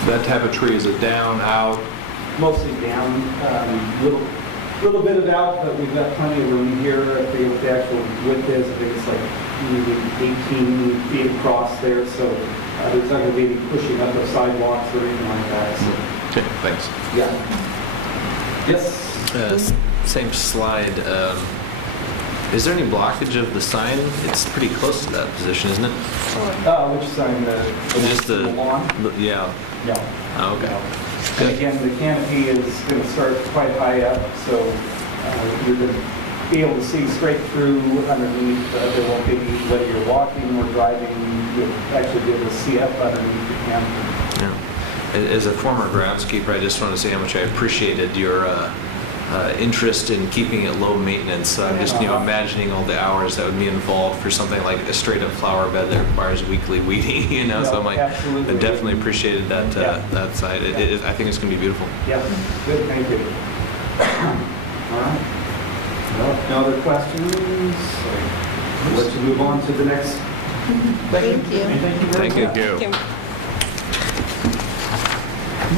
that type of tree, is it down, out? Mostly down, little bit of out, but we've got plenty of room here. I think what the actual width is, I think it's like maybe 18 feet across there, so there's not going to be any pushing up of sidewalks or anything like that. So. Okay, thanks. Yeah. Yes? Same slide. Is there any blockage of the sign? It's pretty close to that position, isn't it? Which sign? Just the lawn? Yeah. Yeah. Oh, okay. And again, the canopy is going to start quite high up, so you're going to be able to see straight through underneath. There won't be, whether you're walking or driving, you'll actually be able to see up underneath the canopy. Yeah. As a former groundskeeper, I just want to say how much I appreciated your interest in keeping it low maintenance. I'm just imagining all the hours that would be involved for something like a straight up flower bed that requires weekly weeding. So I'm like, absolutely. I definitely appreciated that that side. I think it's going to be beautiful. Yeah, good, thank you. All right. Well, no other questions? Let's move on to the next. Thank you. Thank you very much. Thank you.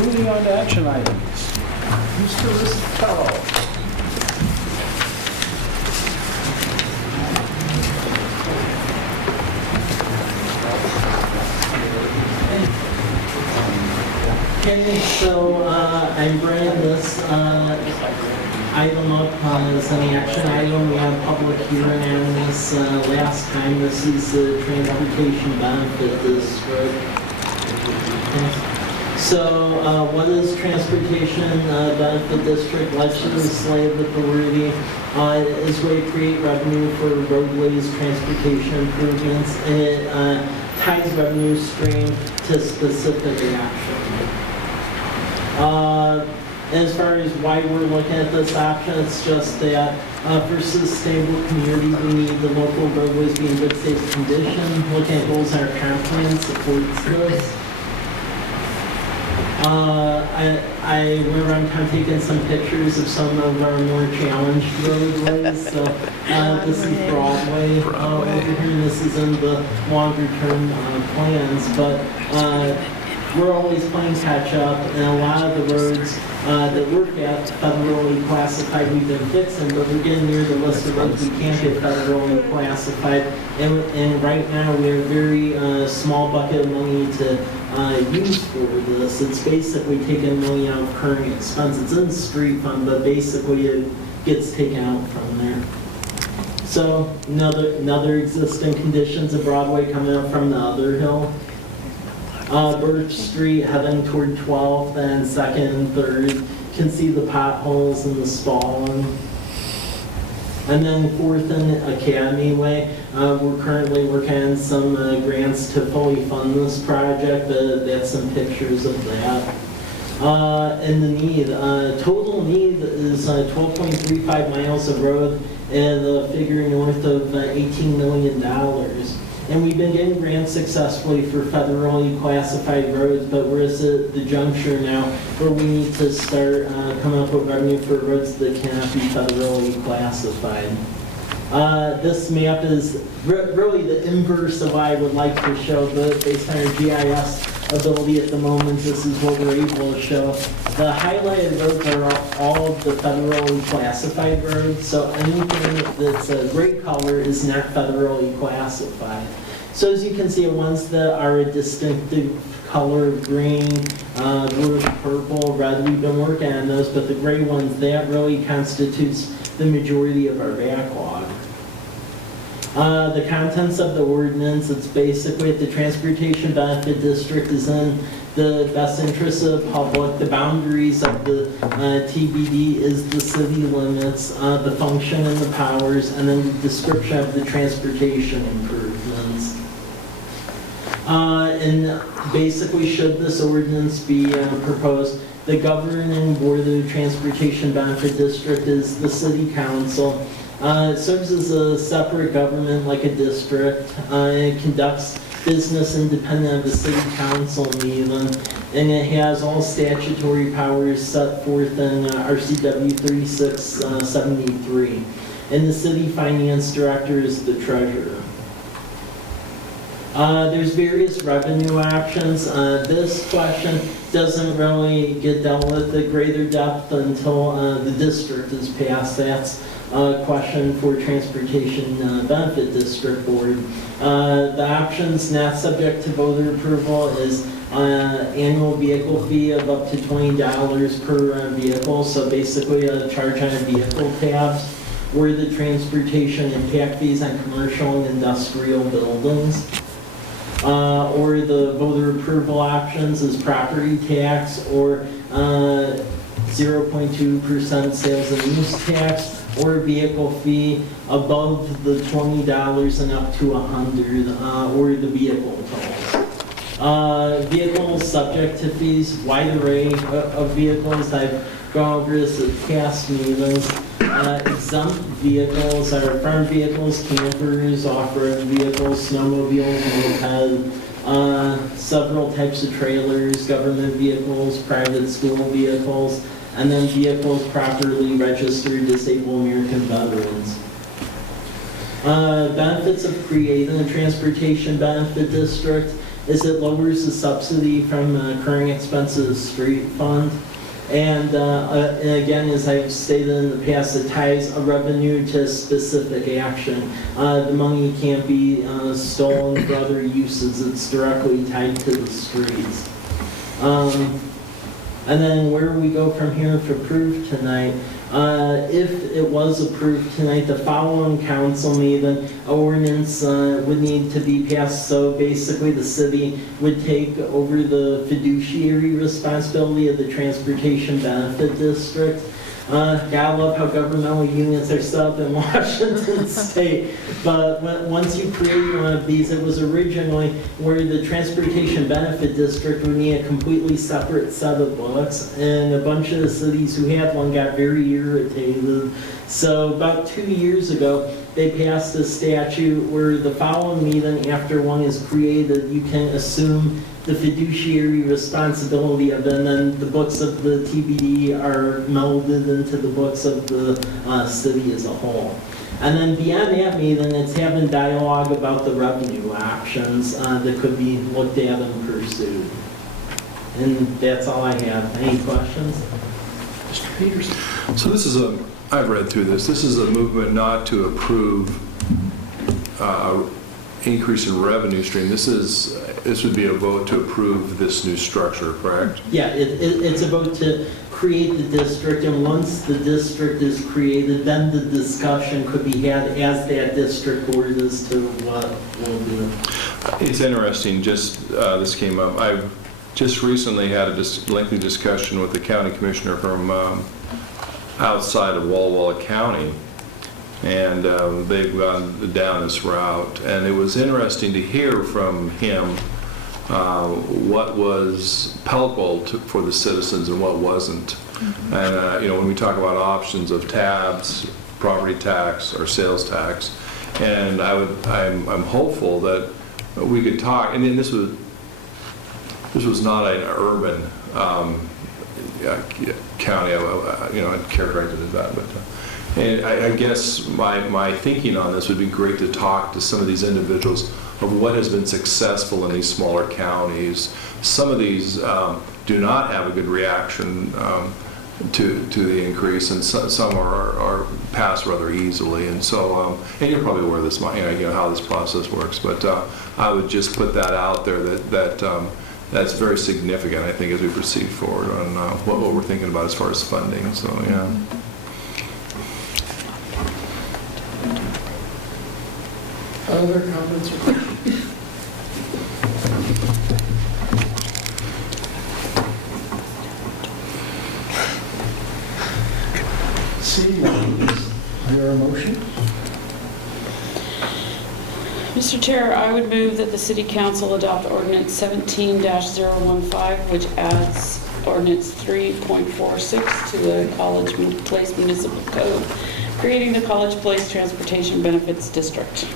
Moving on to action items. Mr. Rispello. Okay, so I'm bringing this item up as an action item. We had public hearing on this last time. This is the transportation benefit district. So what is transportation benefit district? Legislative authority is a way to create revenue for roadways, transportation improvements, and it ties revenue stream to specific action. As far as why we're looking at this option, it's just that for sustainable community, we need the local roadways be in good safe condition. Looking at goals in our comp plan supports this. I went around kind of taking some pictures of some of our more challenged roadways. So this is Broadway over here, and this is in the longer term plans. But we're always playing catch up, and a lot of the roads that we're at federally classified we've been fixing, but we're getting near the list of roads we can't get federally classified. And right now we have a very small bucket of money to use for this. It's basically taking money out of current expense. It's in the street fund, but basically it gets taken out from there. So another existing conditions of Broadway coming up from the other hill. Birch Street heading toward 12th and 2nd and 3rd. You can see the potholes and the stalling. And then 4th and Academy Way, we're currently working on some grants to fully fund this project. That's some pictures of that. And the need, total need is 12.35 miles of road and a figure north of $18 million. And we've been getting grants successfully for federally classified roads, but we're at the juncture now where we need to start coming up with revenue for roads that cannot be federally classified. This map is really the inverse of what I would like to show, but based on our GIS ability at the moment, this is what we're able to show. The highlighted roads are all of the federally classified roads, so anything that's a gray color is not federally classified. So as you can see, the ones that are a distinctive color of green, blue, purple, red, we've been working on those, but the gray ones, that really constitutes the majority of our backlog. The contents of the ordinance, it's basically the Transportation Benefit District is in the best interest of the public. The boundaries of the TBD is the city limits, the function and the powers, and then the description of the transportation improvements. And basically, should this ordinance be proposed, the governing board of the Transportation Benefit District is the city council. It serves as a separate government like a district. It conducts business independent of the city council meeting, and it has all statutory powers set forth in RCW 3673. And the city finance director is the treasurer. There's various revenue options. This question doesn't really get dealt with at greater depth until the district is passed. That's a question for Transportation Benefit District Board. The options not subject to voter approval is annual vehicle fee of up to $20 per vehicle, so basically a charge on a vehicle tabs, or the transportation impact fees on commercial and industrial buildings. Or the voter approval options is property tax or 0.2% sales and use tax, or vehicle fee above the $20 and up to $100, or the vehicle tolls. Vehicles subject to fees, wide array of vehicles. I've gone over this at past meetings. Exempt vehicles are farm vehicles, campers, off-road vehicles, snowmobiles, moped, several types of trailers, government vehicles, private school vehicles, and then vehicles properly registered disabled American veterans. Benefits of creating a Transportation Benefit District is it lowers the subsidy from current expenses street fund. And again, as I've stated in the past, it ties a revenue to specific action. The money can't be stolen for other uses. It's directly tied to the streets. And then where we go from here if approved tonight, if it was approved tonight, the following council meeting, ordinance would need to be passed. So basically the city would take over the fiduciary responsibility of the Transportation Benefit District. Gotta love how governmental units are set up in Washington State. But once you create one of these, it was originally where the Transportation Benefit District would need a completely separate set of books, and a bunch of the cities who had one got very irritated. So about 2 years ago, they passed a statute where the following meeting after one is created, you can assume the fiduciary responsibility of it, and then the books of the TBD are melded into the books of the city as a whole. And then beyond that meeting, it's having dialogue about the revenue options that could be looked at and pursued. And that's all I have. Any questions? Mr. Peterson? So this is I've read through this. This is a movement not to approve increase in revenue stream. This would be a vote to approve this new structure, correct? Yeah, it's a vote to create the district, and once the district is created, then the discussion could be had as that district board as to what will be. It's interesting, this came up. I've just recently had a lengthy discussion with the county commissioner from outside of Walla Walla County, and they've gone down this route. And it was interesting to hear from him what was palatable for the citizens and what wasn't. And when we talk about options of tabs, property tax, or sales tax, and I'm hopeful that we could talk. And then this was not an urban county. I'd characterize it as that, but. And I guess my thinking on this would be great to talk to some of these individuals of what has been successful in these smaller counties. Some of these do not have a good reaction to the increase, and some are passed rather easily. And so, and you're probably aware of this, how this process works. But I would just put that out there that's very significant, I think, as we proceed forward on what we're thinking about as far as funding. So, yeah. Other comments or questions? Seeing none, is there a motion? Mr. Chair, I would move that the City Council adopt Ordinance 17-015, which adds Ordinance 3.46 to the College Place Municipal Code, creating the College Place Transportation Benefits District.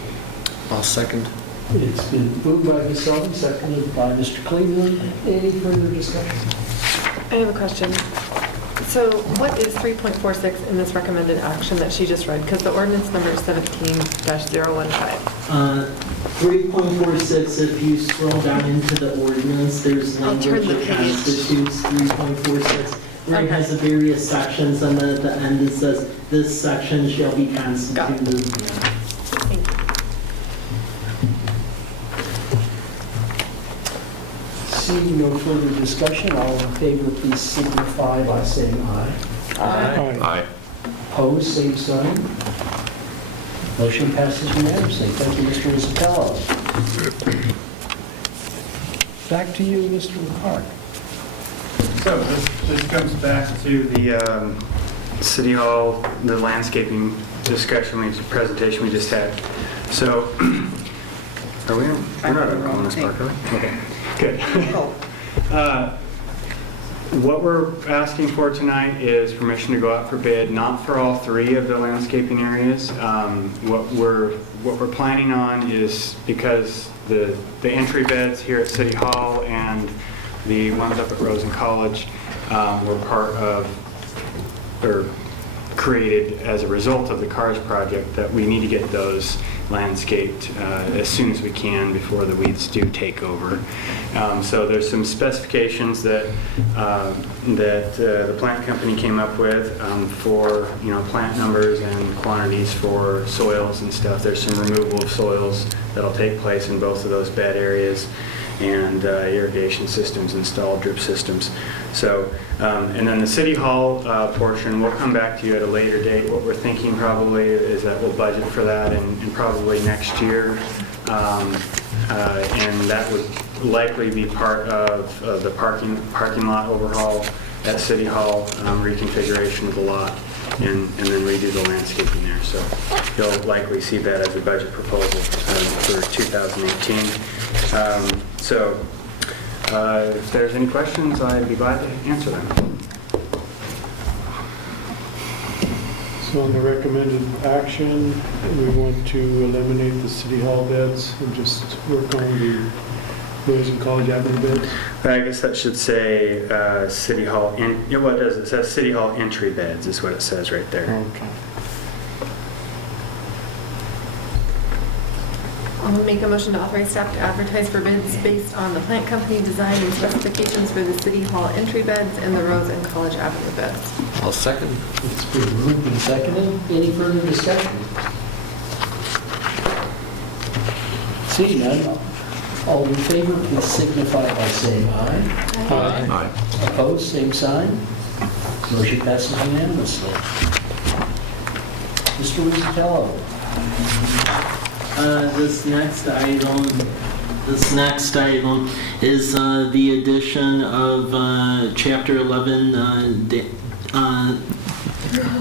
I'll second. It's been moved by Ms. Sullivan, seconded by Mr. Cleveland. Any further discussion? I have a question. So what is 3.46 in this recommended action that she just read? Because the ordinance number is 17-015. 3.46, if you scroll down into the ordinance, there's I'll turn language the that page. constitutes 3.46, where it has the various sections, and then at the end it says, this section shall be constituted. Thank you. Seeing no further discussion, all in favor, please signify by saying aye. Aye. Opposed, same sign. Motion passes unanimously. Thank you, Mr. Isabello. Back to you, Mr. McCark. So this comes back to the City Hall, the landscaping discussion, presentation we just had. So, we're not on this part, are we? Okay, good. What we're asking for tonight is permission to go out for bid, not for all three of the landscaping areas. What we're planning on is, because the entry beds here at City Hall and the ones up at Rosen College were part of, or created as a result of the CARS project, that we need to get those landscaped as soon as we can before the weeds do take over. So there's some specifications that the plant company came up with for plant numbers and quantities for soils and stuff. There's some removal of soils that'll take place in both of those bed areas, and irrigation systems installed, drip systems. So, and then the City Hall portion, we'll come back to you at a later date. What we're thinking probably is that we'll budget for that in probably next year. And that would likely be part of the parking lot overhaul at City Hall, reconfiguration of the lot, and then redo the landscaping there. So you'll likely see that as a budget proposal for 2018. If there's any questions, I'd be glad to answer them. So on the recommended action, we want to eliminate the City Hall beds and just work on the Rose and College Avenue beds. I guess that should say City Hall, what does it? It says City Hall entry beds is what it says right there. Okay. I'll make a motion to authorize staff to advertise for bids based on the plant company design and specifications for the City Hall entry beds and the Rose and College Avenue beds. I'll second. It's been moved and seconded. Any further discussion? Seeing none, all in favor, please signify by saying aye. Aye. Opposed, same sign. Motion passes unanimously. Mr. Rizzatello. This next item is the addition of Chapter 11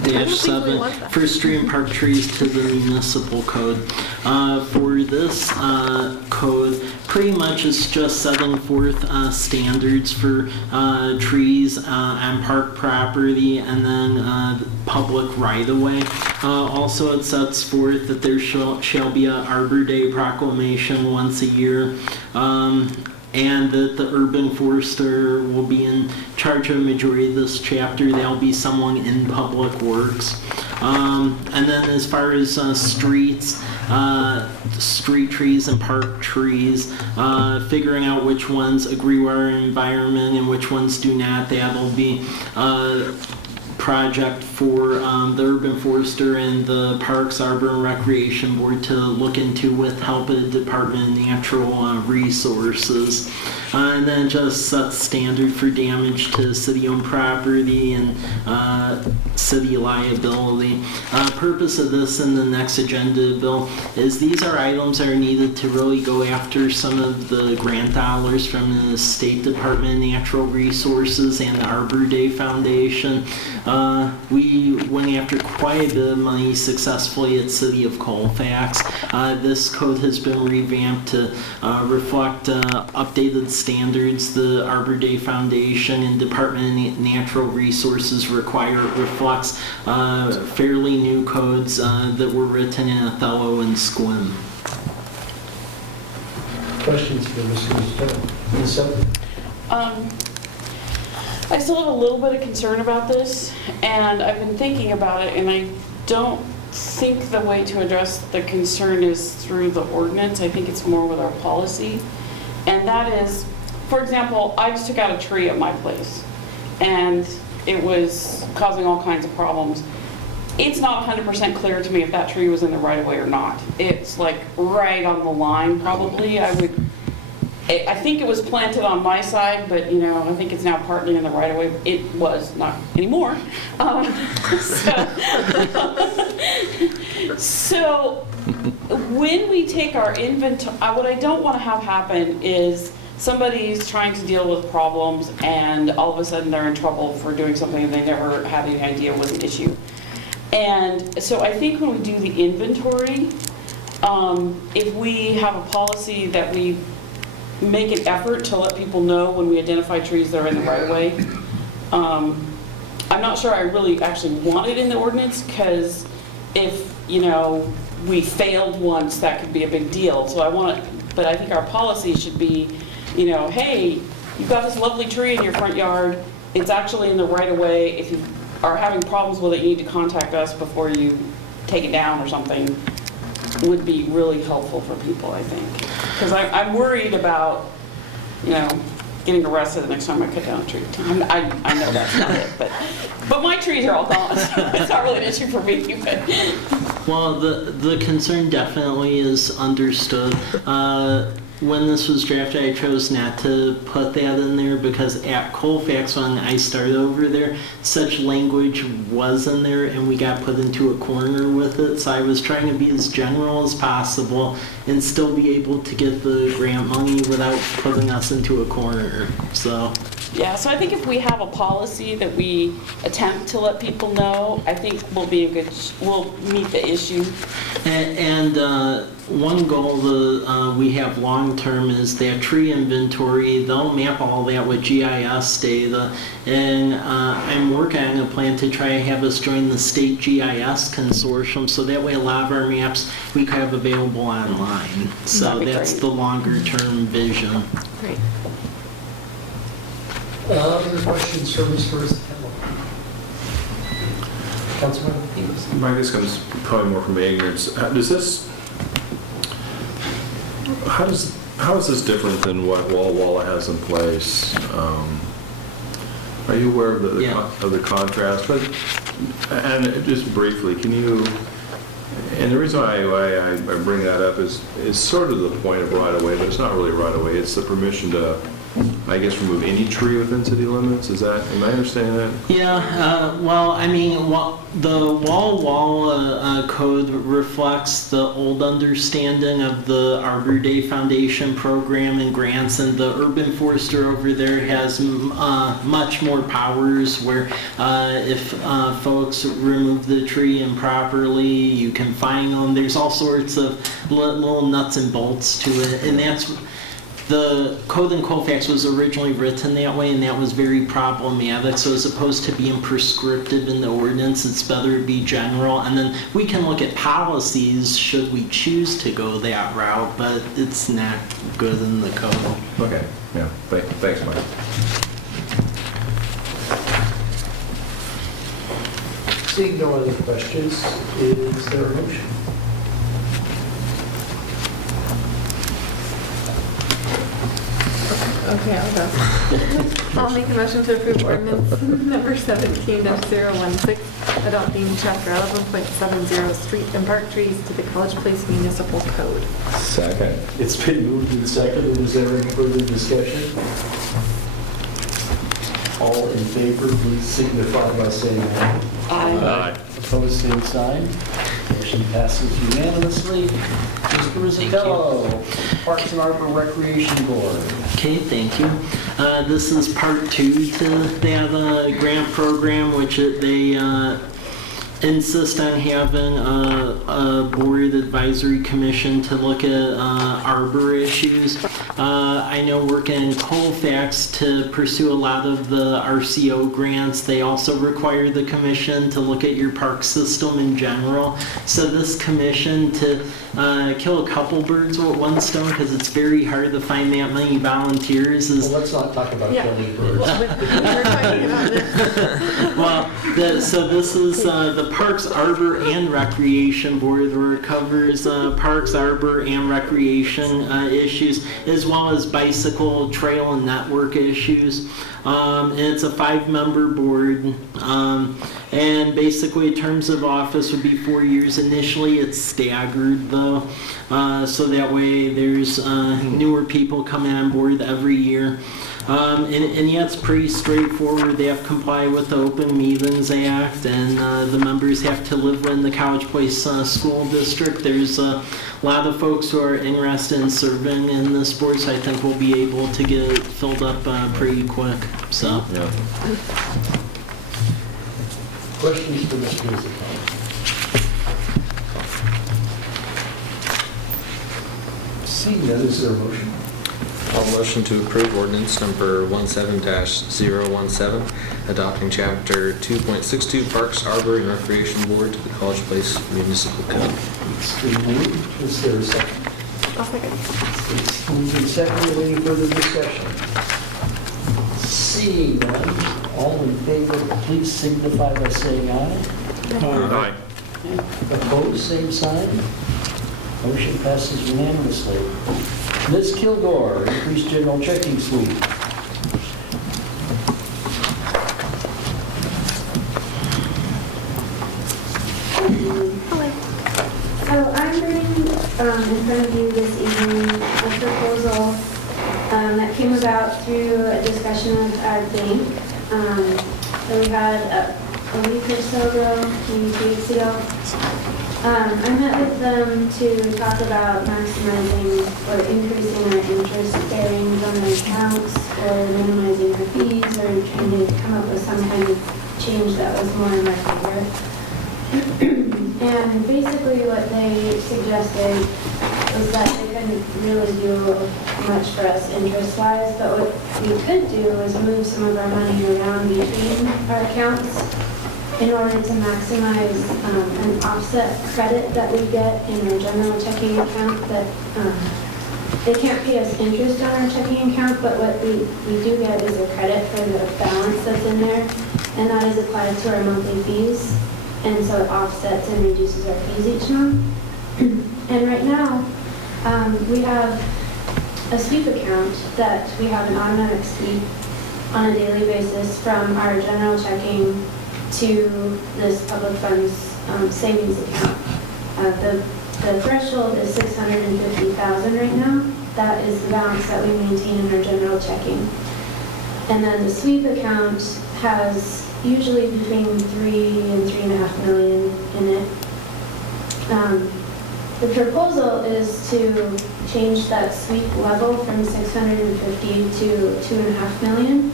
dash 7 First Street and Park trees to the municipal code. For this code, pretty much it's just setting forth standards for trees on park property and then public right-of-way. Also, it sets forth that there shall be an Arbor Day proclamation once a year. And that the urban forester will be in charge of the majority of this chapter. There'll be someone in public works. And then as far as streets, street trees and park trees, figuring out which ones agree with our environment and which ones do not, that'll be project for the Urban Forester and the Parks, Arbor, and Recreation Board to look into with help of the Department of Natural Resources. And then just set standard for damage to city-owned property and city liability. Purpose of this in the next agenda bill is these are items that are needed to really go after some of the grant dollars from the State Department of Natural Resources and the Arbor Day Foundation. We went after quite a bit of money successfully at City of Colfax. This code has been revamped to reflect updated standards the Arbor Day Foundation and Department of Natural Resources require. It reflects fairly new codes that were written in Othello and Squim. Questions for Mr. Rizzatello? Ms. Sutton? I still have a little bit of concern about this, and I've been thinking about it, and I don't think the way to address the concern is through the ordinance. I think it's more with our policy. And that is, for example, I just took out a tree at my place, and it was causing all kinds of problems. It's not 100% clear to me if that tree was in the right of way or not. It's like right on the line, probably. I think it was planted on my side, but I think it's now partly in the right of way. It was not anymore. So when we take our inventory, what I don't want to have happen is somebody's trying to deal with problems and all of a sudden they're in trouble for doing something they never had any idea was an issue. And so I think when we do the inventory, if we have a policy that we make an effort to let people know when we identify trees that are in the right of way. I'm not sure I really actually want it in the ordinance, because if, we failed once, that could be a big deal. So but I think our policy should be, hey, you've got this lovely tree in your front yard, it's actually in the right of way. If you are having problems with it, you need to contact us before you take it down or something. Would be really helpful for people, I think. Because I'm worried about, getting arrested the next time I cut down a tree. I know that's not it, but my trees are all gone, so it's not really an issue for me. But. Well, the concern definitely is understood. When this was drafted, I chose not to put that in there because at Colfax, when I started over there, such language was in there and we got put into a corner with it. So I was trying to be as general as possible and still be able to get the grant money without putting us into a corner. So Yeah, so I think if we have a policy that we attempt to let people know, I think we'll meet the issue. And one goal that we have long-term is that tree inventory. They'll map all that with GIS data. And I'm working on a plan to try to have us join the state GIS consortium, so that way a lot of our maps we could have available online. So that's the longer-term vision. Great. Other questions for Mr. Kendall? Councilman Peters? This comes probably more from ignorance. How is this different than what Walla Walla has in place? Are you aware of the contrast? And just briefly, can you? And the reason why I bring that up is sort of the point of right of way, but it's not really right of way. It's the permission to, I guess, remove any tree within city limits. Am I understanding that? Yeah, well, I mean, the Walla Walla code reflects the old understanding of the Arbor Day Foundation program and grants, and the urban forester over there has much more powers where if folks remove the tree improperly, you can fine them. There's all sorts of little nuts and bolts to it, and that's the code in Colfax was originally written that way, and that was very problematic. So as opposed to being prescriptive in the ordinance, it's better to be general. And then we can look at policies should we choose to go that route, but it's not good in the code. Okay. Yeah. Thanks, Mike. Seeing no other questions, is there a motion? Okay, I'll go. I'll make a motion to approve ordinance number 17-016, adopting chapter 11.70 street and park trees to the College Place Municipal Code. Second. It's been moved and seconded. Is there any further discussion? All in favor, please signify by saying aye. Aye. Opposed, same sign. Motion passes unanimously. Mr. Rizzatello, Parks and Arbor Recreation Board. Okay, thank you. This is part 2 to that grant program, which they insist on having a board advisory commission to look at arbor issues. I know working in Colfax to pursue a lot of the RCO grants, they also require the commission to look at your park system in general. So this commission to kill a couple birds with one stone, because it's very hard to find that many volunteers. Well, let's not talk about killing birds. We're talking about this. Well, so this is the Parks, Arbor, and Recreation Board, where it covers parks, arbor, and recreation issues, as well as bicycle, trail, and network issues. And it's a 5-member board. And basically, terms of office would be 4 years. Initially, it's staggered, though, so that way there's newer people coming on board every year. And yeah, it's pretty straightforward. They have to comply with the Open Meetings Act, and the members have to live in the College Place School District. There's a lot of folks who are interested in serving in this board, so I think we'll be able to get it filled up pretty quick. So. Yeah. Questions for Mr. Rizzatello? Seeing none, is there a motion? I'll motion to approve ordinance number 17-017, adopting chapter 2.62 Parks, Arbor, and Recreation Board to the College Place Municipal Code. It's been moved. Is there a second? I'll second. It's moved and seconded. Any further discussion? Seeing none, all in favor, please signify by saying aye. Aye. Opposed, same sign. Motion passes unanimously. Ms. Kilgore, increased general checking suite. Hello. So I'm bringing in front of you this evening a proposal that came about through a discussion with our bank. So we had a week or so ago, maybe 2 weeks ago. I met with them to talk about maximizing or increasing our interest bearings on their accounts or minimizing our fees or trying to come up with some kind of change that was more in our favor. And basically what they suggested was that they couldn't really do much for us interest-wise, but what we could do is move some of our money around between our accounts in order to maximize an offset credit that we get in our general checking account that they can't pay us interest on our checking account, but what we do get is a credit for the balance that's in there, and that is applied to our monthly fees, and so it offsets and reduces our fees each month. And right now, we have a sweep account that we have an automatic sweep on a daily basis from our general checking to this public funds savings account. The threshold is $650,000 right now. That is the balance that we maintain in our general checking. And then the sweep account has usually between 3 and 3.5 million in it. The proposal is to change that sweep level from 650 to 2.5 million,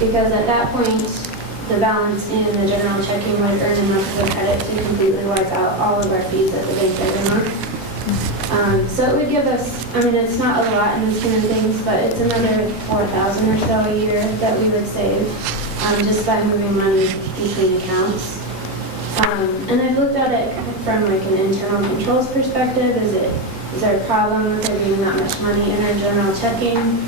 because at that point, the balance in the general checking would earn enough of a credit to completely wipe out all of our fees at the bank every month. So it would give us, I mean, it's not a lot in the scheme of things, but it's another $4,000 or so a year that we would save just by moving money between accounts. And I've looked at it from like an internal controls perspective. Is there a problem with there being that much money in our general checking?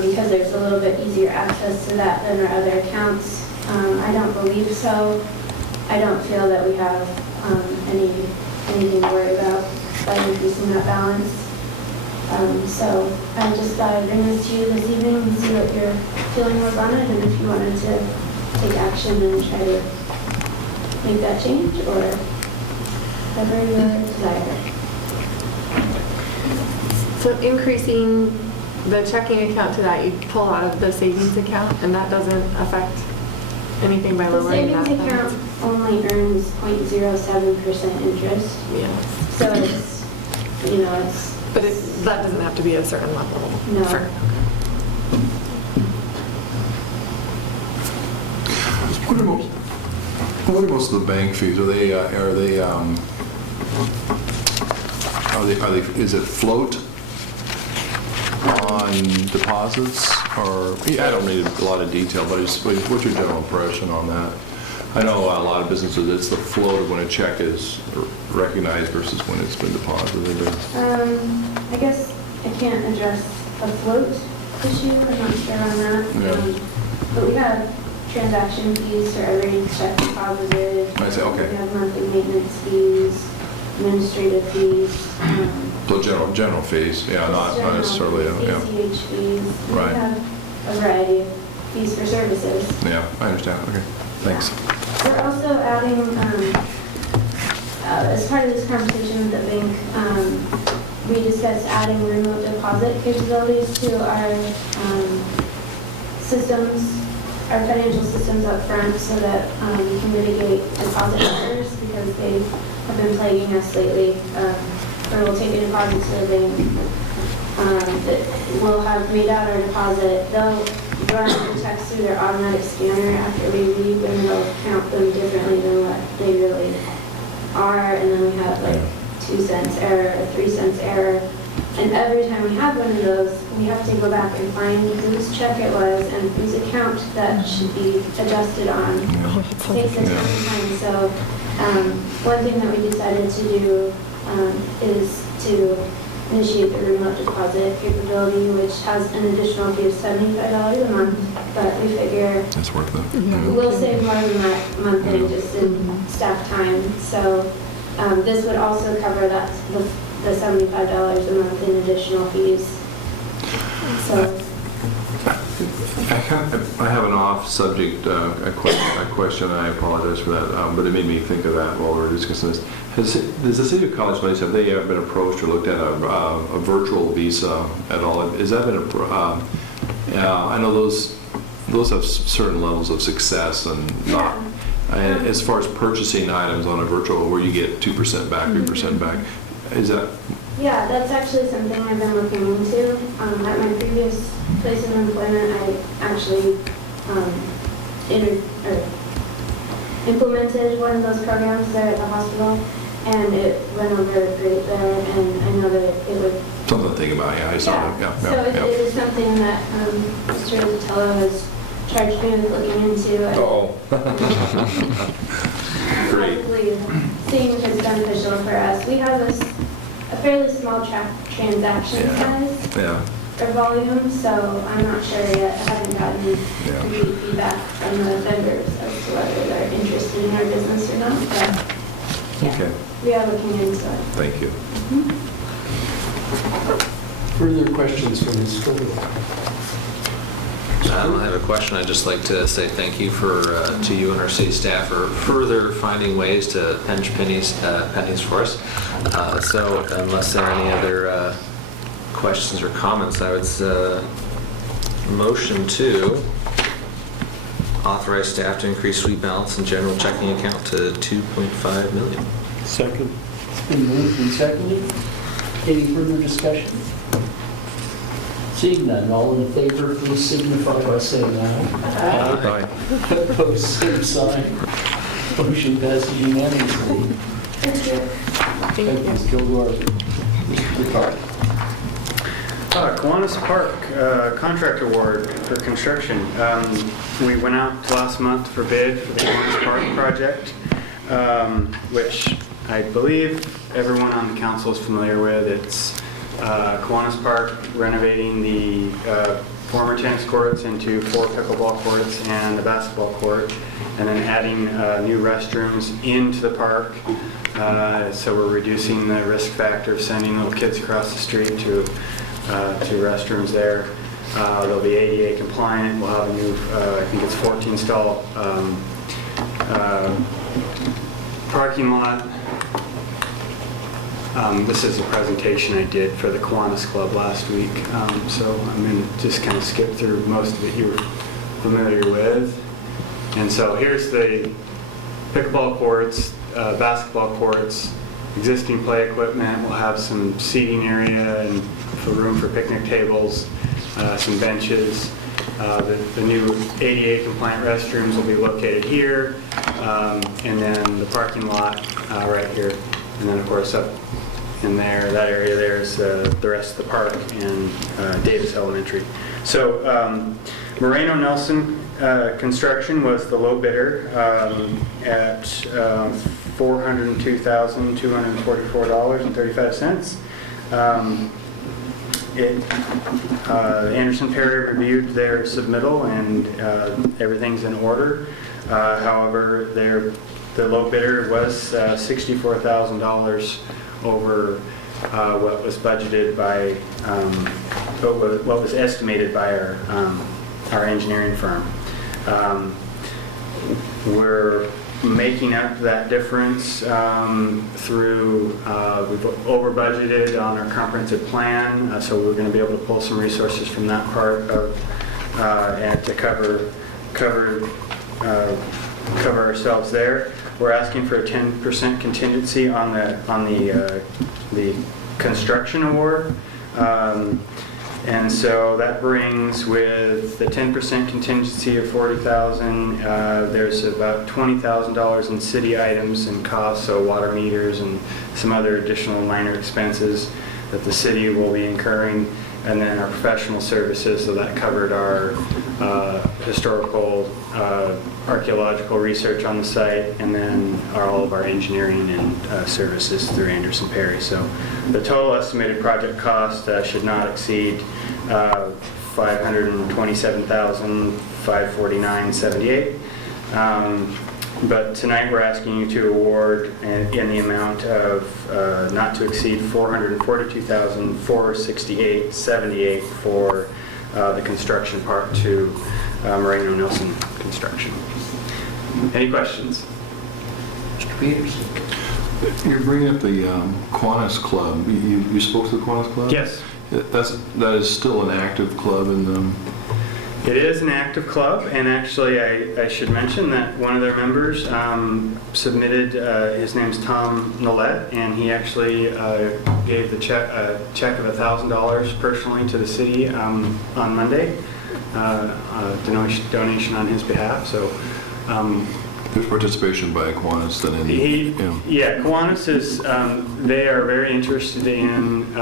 Because there's a little bit easier access to that than our other accounts. I don't believe so. I don't feel that we have anything to worry about by increasing that balance. So I just thought I'd bring this to you this evening and see what your feeling was on it, and if you wanted to take action and try to make that change, or whatever your desire. So increasing the checking account to that, you pull out of the savings account, and that doesn't affect anything by The lowering that savings account balance? only earns 0.07% interest. Yeah. So it's, it's... But that doesn't have to be a certain level? No. What are most of the bank fees? Is it float on deposits, or, I don't need a lot of detail, but what's your general impression on that? I know a lot of businesses, it's the float of when a check is recognized versus when it's been deposited. I guess I can't address a float issue, I'm not sure on that. Yeah. But we have transaction fees for every check deposited. I see, okay. We have monthly maintenance fees, administrative fees. So general fees, yeah, not necessarily, yeah. ACH fees. Right. We have a variety of fees for services. Yeah, I understand, okay, thanks. We're also adding, as part of this conversation with the bank, we discussed adding remote deposit capabilities to our systems, our financial systems up front, so that we can mitigate deposit errors, because they have been plaguing us lately. Where we'll take a deposit to the bank, we'll have read out our deposit, they'll run the checks through their automatic scanner after we leave, and they'll count them differently than what they really are, and then we have like 2 cents error, or 3 cents error, and every time we have one of those, we have to go back and find whose check it was and whose account that should be adjusted on. It takes a ton of time, so one thing that we decided to do is to initiate the remote deposit capability, which has an additional fee of $75 a month, but we figure It's worth it. we'll save more than that monthly just in staff time. So this would also cover that, the $75 a month in additional fees. So I have an off-subject a question, and I apologize for that, but it made me think of that while we were discussing this. Does the City of College Place, have they been approached or looked at a virtual visa at all? Has that been I know those have certain levels of success, and not. And as far as purchasing items on a virtual where you get 2% back, 3% back, is that? Yeah, that's actually something I've been looking into. At my previous place of employment, I actually implemented one of those programs there at the hospital, and it went over great there, and I know that it would... Something to think about, yeah. I saw that, yeah. So it is something that Mr. Zatello has charged me with looking into. Great. Hopefully, seeing if it's beneficial for us. We have a fairly small transaction size Yeah. or volume, so I'm not sure yet. I haven't gotten complete feedback from the vendors as to whether they're interested in our business or not. But Okay. we are looking into it. Thank you. Further questions from Ms. Scoville? I have a question. I'd just like to say thank you to you and our city staff for further finding ways to pinch pennies for us. So unless there are any other questions or comments, I would motion to authorize staff to increase sweep balance in general checking account to $2.5 million. Second. It's been moved and seconded. Any further discussion? Seeing none, all in favor, please signify by saying aye. Aye. Opposed, same sign. Motion passes unanimously. Thank you. Thank you, Ms. Kilgore. Mr. Ricard. Kiwanis Park contract award for construction. We went out last month for bid for the Kiwanis Park project, which I believe everyone on the council is familiar with. It's Kiwanis Park renovating the former tennis courts into 4 pickleball courts and a basketball court, and then adding new restrooms into the park. So we're reducing the risk factor of sending little kids across the street to restrooms there. They'll be ADA compliant. We'll have a new, I think it's 14 stall parking lot. This is a presentation I did for the Kiwanis Club last week, so I'm going to just kind of skip through most of it you were familiar with. And so here's the pickleball courts, basketball courts, existing play equipment. We'll have some seating area and room for picnic tables, some benches. The new ADA compliant restrooms will be located here, and then the parking lot right here. And then of course up in there, that area there is the rest of the park and Davis Elementary. So Moreno Nelson Construction was the low bidder at $402,244.35. Anderson Perry reviewed their submittal and everything's in order. However, the low bidder was $64,000 over what was budgeted by, what was estimated by our engineering firm. We're making up that difference through, we've over budgeted on our comprehensive plan, so we're going to be able to pull some resources from that part of, and to cover ourselves there. We're asking for a 10% contingency on the construction award. And so that brings, with the 10% contingency of $40,000, there's about $20,000 in city items and costs, so water meters and some other additional minor expenses that the city will be incurring, and then our professional services, so that covered our historical, archaeological research on the site, and then all of our engineering and services through Anderson Perry. So the total estimated project cost should not exceed $527,549.78. But tonight we're asking you to award in the amount of not to exceed $442,468.78 for the construction part to Moreno Nelson Construction. Any questions? Mr. Peterson. You're bringing up the Kiwanis Club. You spoke to the Kiwanis Club? Yes. That is still an active club in It is an active club, and actually I should mention that one of their members submitted, his name's Tom Nolet, and he actually gave the check of $1,000 personally to the city on Monday, a donation on his behalf. So There's participation by Kiwanis then in... Yeah, Kiwanis is, they are very interested in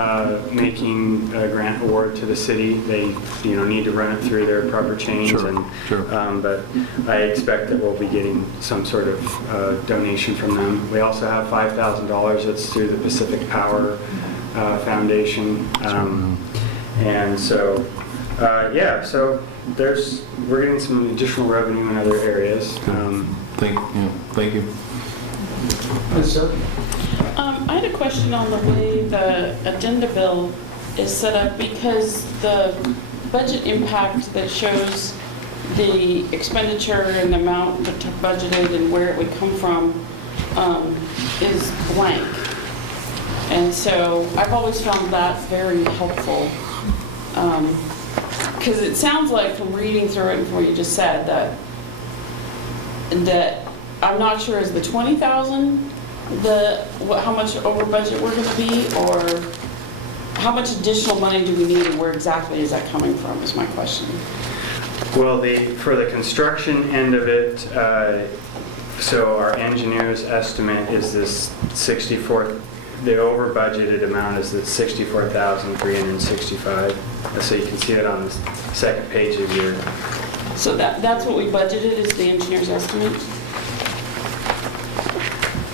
making a grant award to the city. They, need to run it through their proper chains. Sure. But I expect that we'll be getting some sort of donation from them. We also have $5,000 that's through the Pacific Power Foundation. And so, so we're getting some additional revenue in other areas. Thank you. Yes, sir. I had a question on the way the agenda bill is set up, because the budget impact that shows the expenditure and the amount that's budgeted and where it would come from is blank. And so I've always found that very helpful. Because it sounds like, from reading through it and from what you just said, that I'm not sure, is the 20,000 how much over budget we're going to be, or how much additional money do we need, and where exactly is that coming from, is my question. Well, for the construction end of it, so our engineer's estimate is this the over budgeted amount is the $64,365. So you can see it on the second page of your... So that's what we budgeted, is the engineer's estimate?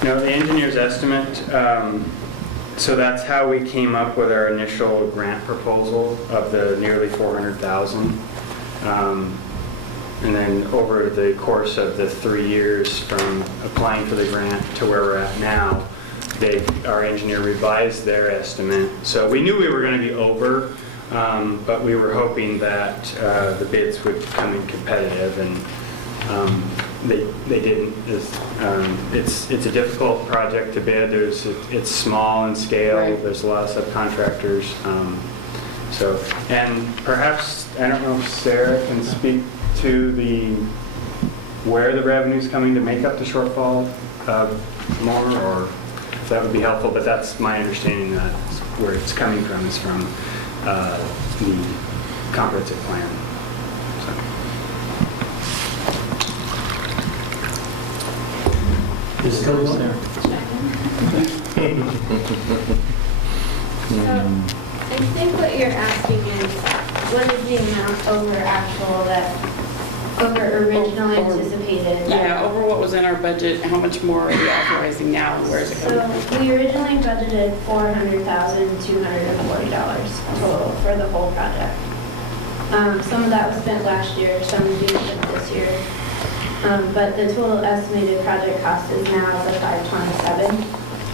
No, the engineer's estimate, so that's how we came up with our initial grant proposal of the nearly $400,000. And then over the course of the 3 years from applying for the grant to where we're at now, our engineer revised their estimate. So we knew we were going to be over, but we were hoping that the bids would come in competitive, and they didn't. It's a difficult project to bid. It's small in scale. Right. There's a lot of subcontractors. And perhaps, I don't know if Sarah can speak to where the revenue's coming to make up the shortfall more, or if that would be helpful. But that's my understanding, that where it's coming from is from the comprehensive plan. Is it going on there? So, I think what you're asking is, what is the amount over originally anticipated? Yeah, over what was in our budget, how much more are you authorizing now, and where is it coming from? So we originally budgeted $400,240 total for the whole project. Some of that was spent last year, some is being spent this year. But the total estimated project cost is now the $527,000.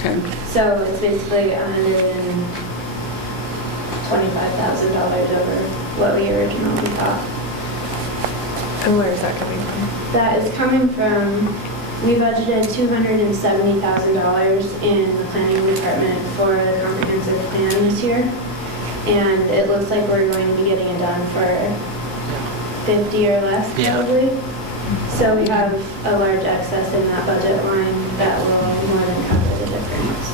Okay. So it's basically $125,000 over what we originally thought. And where is that coming from? That is coming from, we budgeted $270,000 in the planning department for the comprehensive plan this year. And it looks like we're going to be getting it done for 50 or less probably. So we have a large excess in that budget line that will more than cover the difference.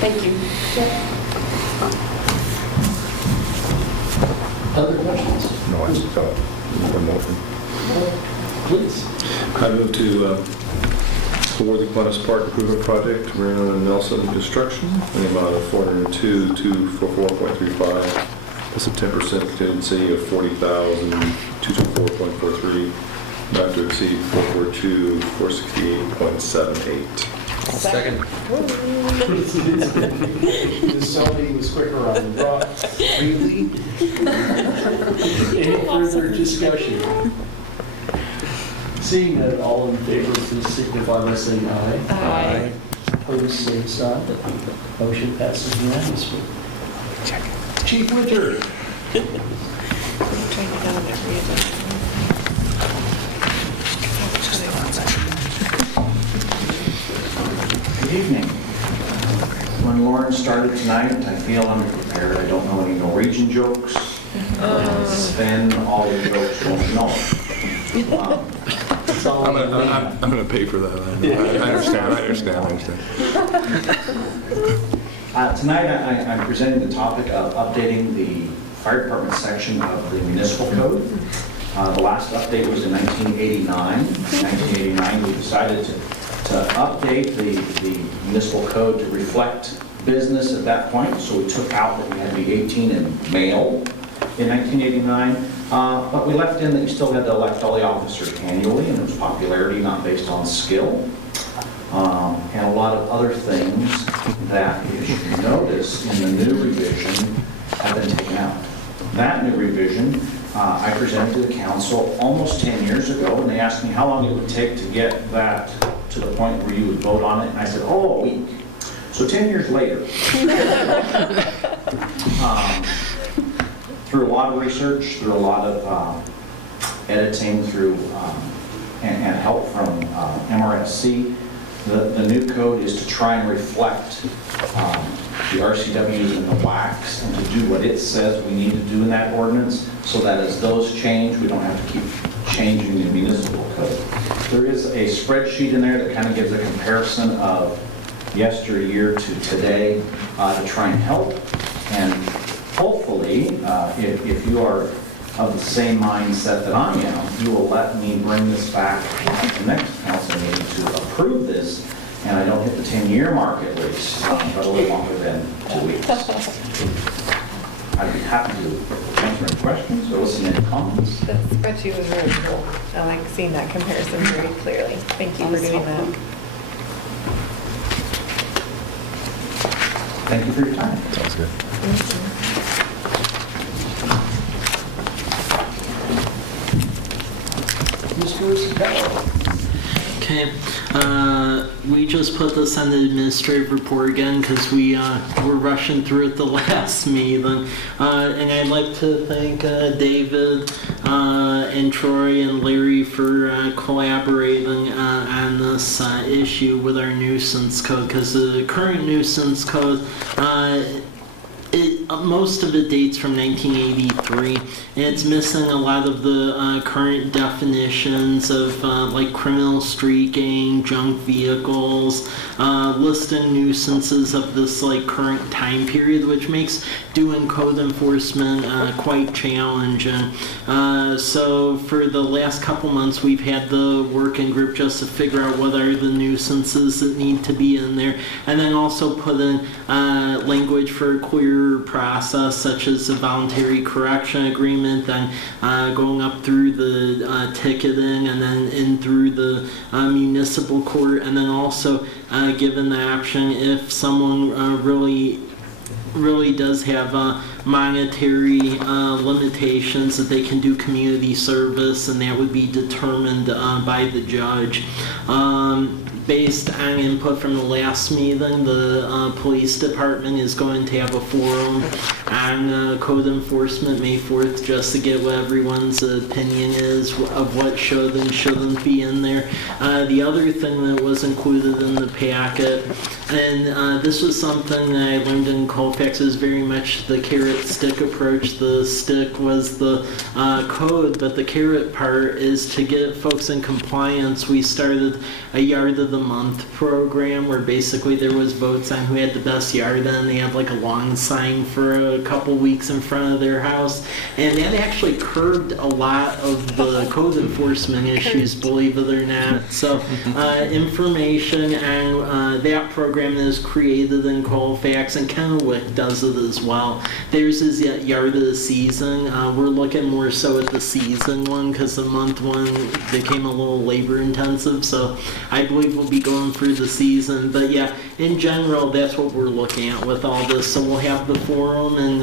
Thank you. Yep. Other questions? No, I just got a motion. Please. I move to award the Kiwanis Park Improvement Project to Marino and Nelson Construction in the amount of $402,244.35, plus a 10% contingency of $40,224.43, not to exceed $442,468.78. Second. Somebody was quicker on the draw. Really? Any further discussion? Seeing that, all in favor, please signify by saying aye. Aye. Opposed, same sign. Motion passes unanimously. Chief Winter. I'm trying to get on every agenda. Good evening. When Lauren started tonight, I feel underprepared. I don't know any Norwegian jokes. Sven, all the jokes don't know. It's all I'm going to pay for that. I understand. Tonight, I'm presenting the topic of updating the fire department section of the municipal code. The last update was in 1989. In 1989, we decided to update the municipal code to reflect business at that point. So we took out that we had to be 18 and male in 1989. But we left in that you still had to elect all the officers annually, and it was popularity, not based on skill. And a lot of other things that, if you notice, in the new revision have been taken out. That new revision, I presented to the council almost 10 years ago, and they asked me how long it would take to get that to the point where you would vote on it, and I said, oh, a week. So 10 years later, through a lot of research, through a lot of editing, and help from MRSC, the new code is to try and reflect the RCWs and the WACs and to do what it says we need to do in that ordinance, so that as those change, we don't have to keep changing the municipal code. There is a spreadsheet in there that kind of gives a comparison of yesteryear to today to try and help. And hopefully, if you are of the same mindset that I am, you will let me bring this back at the next council meeting to approve this, and I don't hit the 10-year mark at least, but a little longer than 2 weeks. I'd be happy to answer any questions or listen to any comments. The spreadsheet was really cool. I like seeing that comparison very clearly. Thank you for doing that. Thank you for your time. Sounds good. Thank you. Mr. Isabella. Okay, we just put this on the administrative report again because we were rushing through it the last meeting. And I'd like to thank David and Troy and Larry for collaborating on this issue with our nuisance code, because the current nuisance code, most of it dates from 1983, and it's missing a lot of the current definitions of like criminal streaking, junk vehicles, listing nuisances of this like current time period, which makes doing code enforcement quite challenging. So for the last couple months, we've had the working group just to figure out what are the nuisances that need to be in there, and then also put in language for a clearer process, such as a voluntary correction agreement, then going up through the ticketing, and then in through the municipal court, and then also given the option if someone really does have monetary limitations, that they can do community service, and that would be determined by the judge. Based on input from the last meeting, the police department is going to have a forum on code enforcement May 4th, just to get what everyone's opinion is of what should and shouldn't be in there. The other thing that was included in the packet, and this was something that I learned in Colfax, is very much the carrot-stick approach. The stick was the code, but the carrot part is to get folks in compliance. We started a yard of the month program where basically there was votes on who had the best yard, and they had like a lawn sign for a couple weeks in front of their house, and that actually curbed a lot of the code enforcement issues, believe it or not. So information on that program is created in Colfax, and Kennewick does it as well. Theirs is yard of the season. We're looking more so at the season one, because the month one became a little labor intensive, so I believe we'll be going through the season. But yeah, in general, that's what we're looking at with all this. So we'll have the forum, and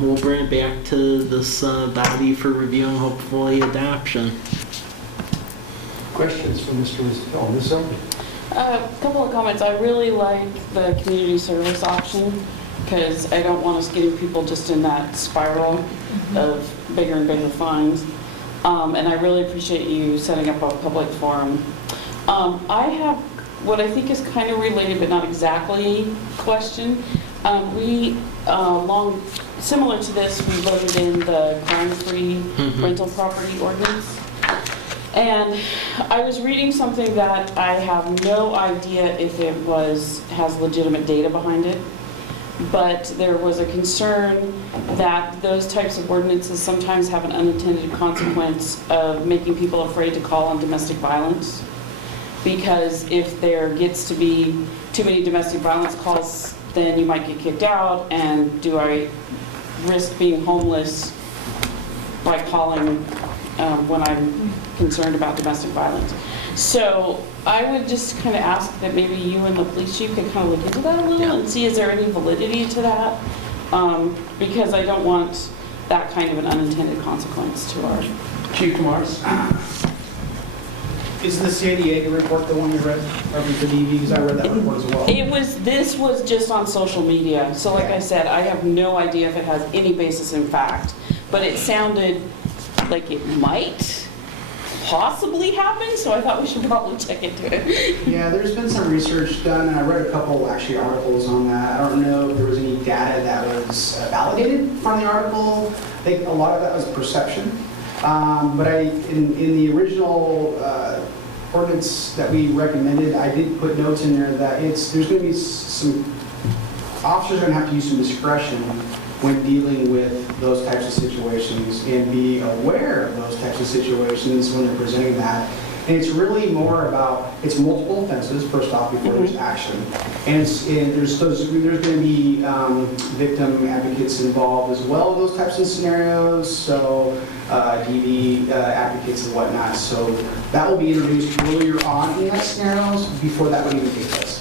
we'll bring it back to this body for review and hopefully adoption. Questions for Mr. Isabella? Ms. Owen? A couple of comments. I really like the community service option, because I don't want us getting people just in that spiral of bigger and bigger fines. And I really appreciate you setting up a public forum. I have what I think is kind of related, but not exactly question. Similar to this, we voted in the crime-free rental property ordinance. And I was reading something that I have no idea if it has legitimate data behind it, but there was a concern that those types of ordinances sometimes have an unintended consequence of making people afraid to call on domestic violence. Because if there gets to be too many domestic violence calls, then you might get kicked out, and do I risk being homeless by calling when I'm concerned about domestic violence? So I would just kind of ask that maybe you and the police chief could kind of look into that a little and see is there any validity to that? Because I don't want that kind of an unintended consequence to our... Chief Morris? Is the CADA report the one you read, or the DV? Because I read that report as well. This was just on social media. So like I said, I have no idea if it has any basis in fact, but it sounded like it might possibly happen, so I thought we should probably check into it. Yeah, there's been some research done, and I read a couple actually articles on that. I don't know if there was any data that was validated from the article. I think a lot of that was perception. But in the original ordinance that we recommended, I did put notes in there that there's going to be some, officers are going to have to use some discretion when dealing with those types of situations and be aware of those types of situations when they're presenting that. And it's really more about, it's multiple offenses, first off, before there's action. And there's going to be victim advocates involved as well in those types of scenarios, so DV advocates and whatnot. So that will be introduced earlier on in that scenarios before that would even take place.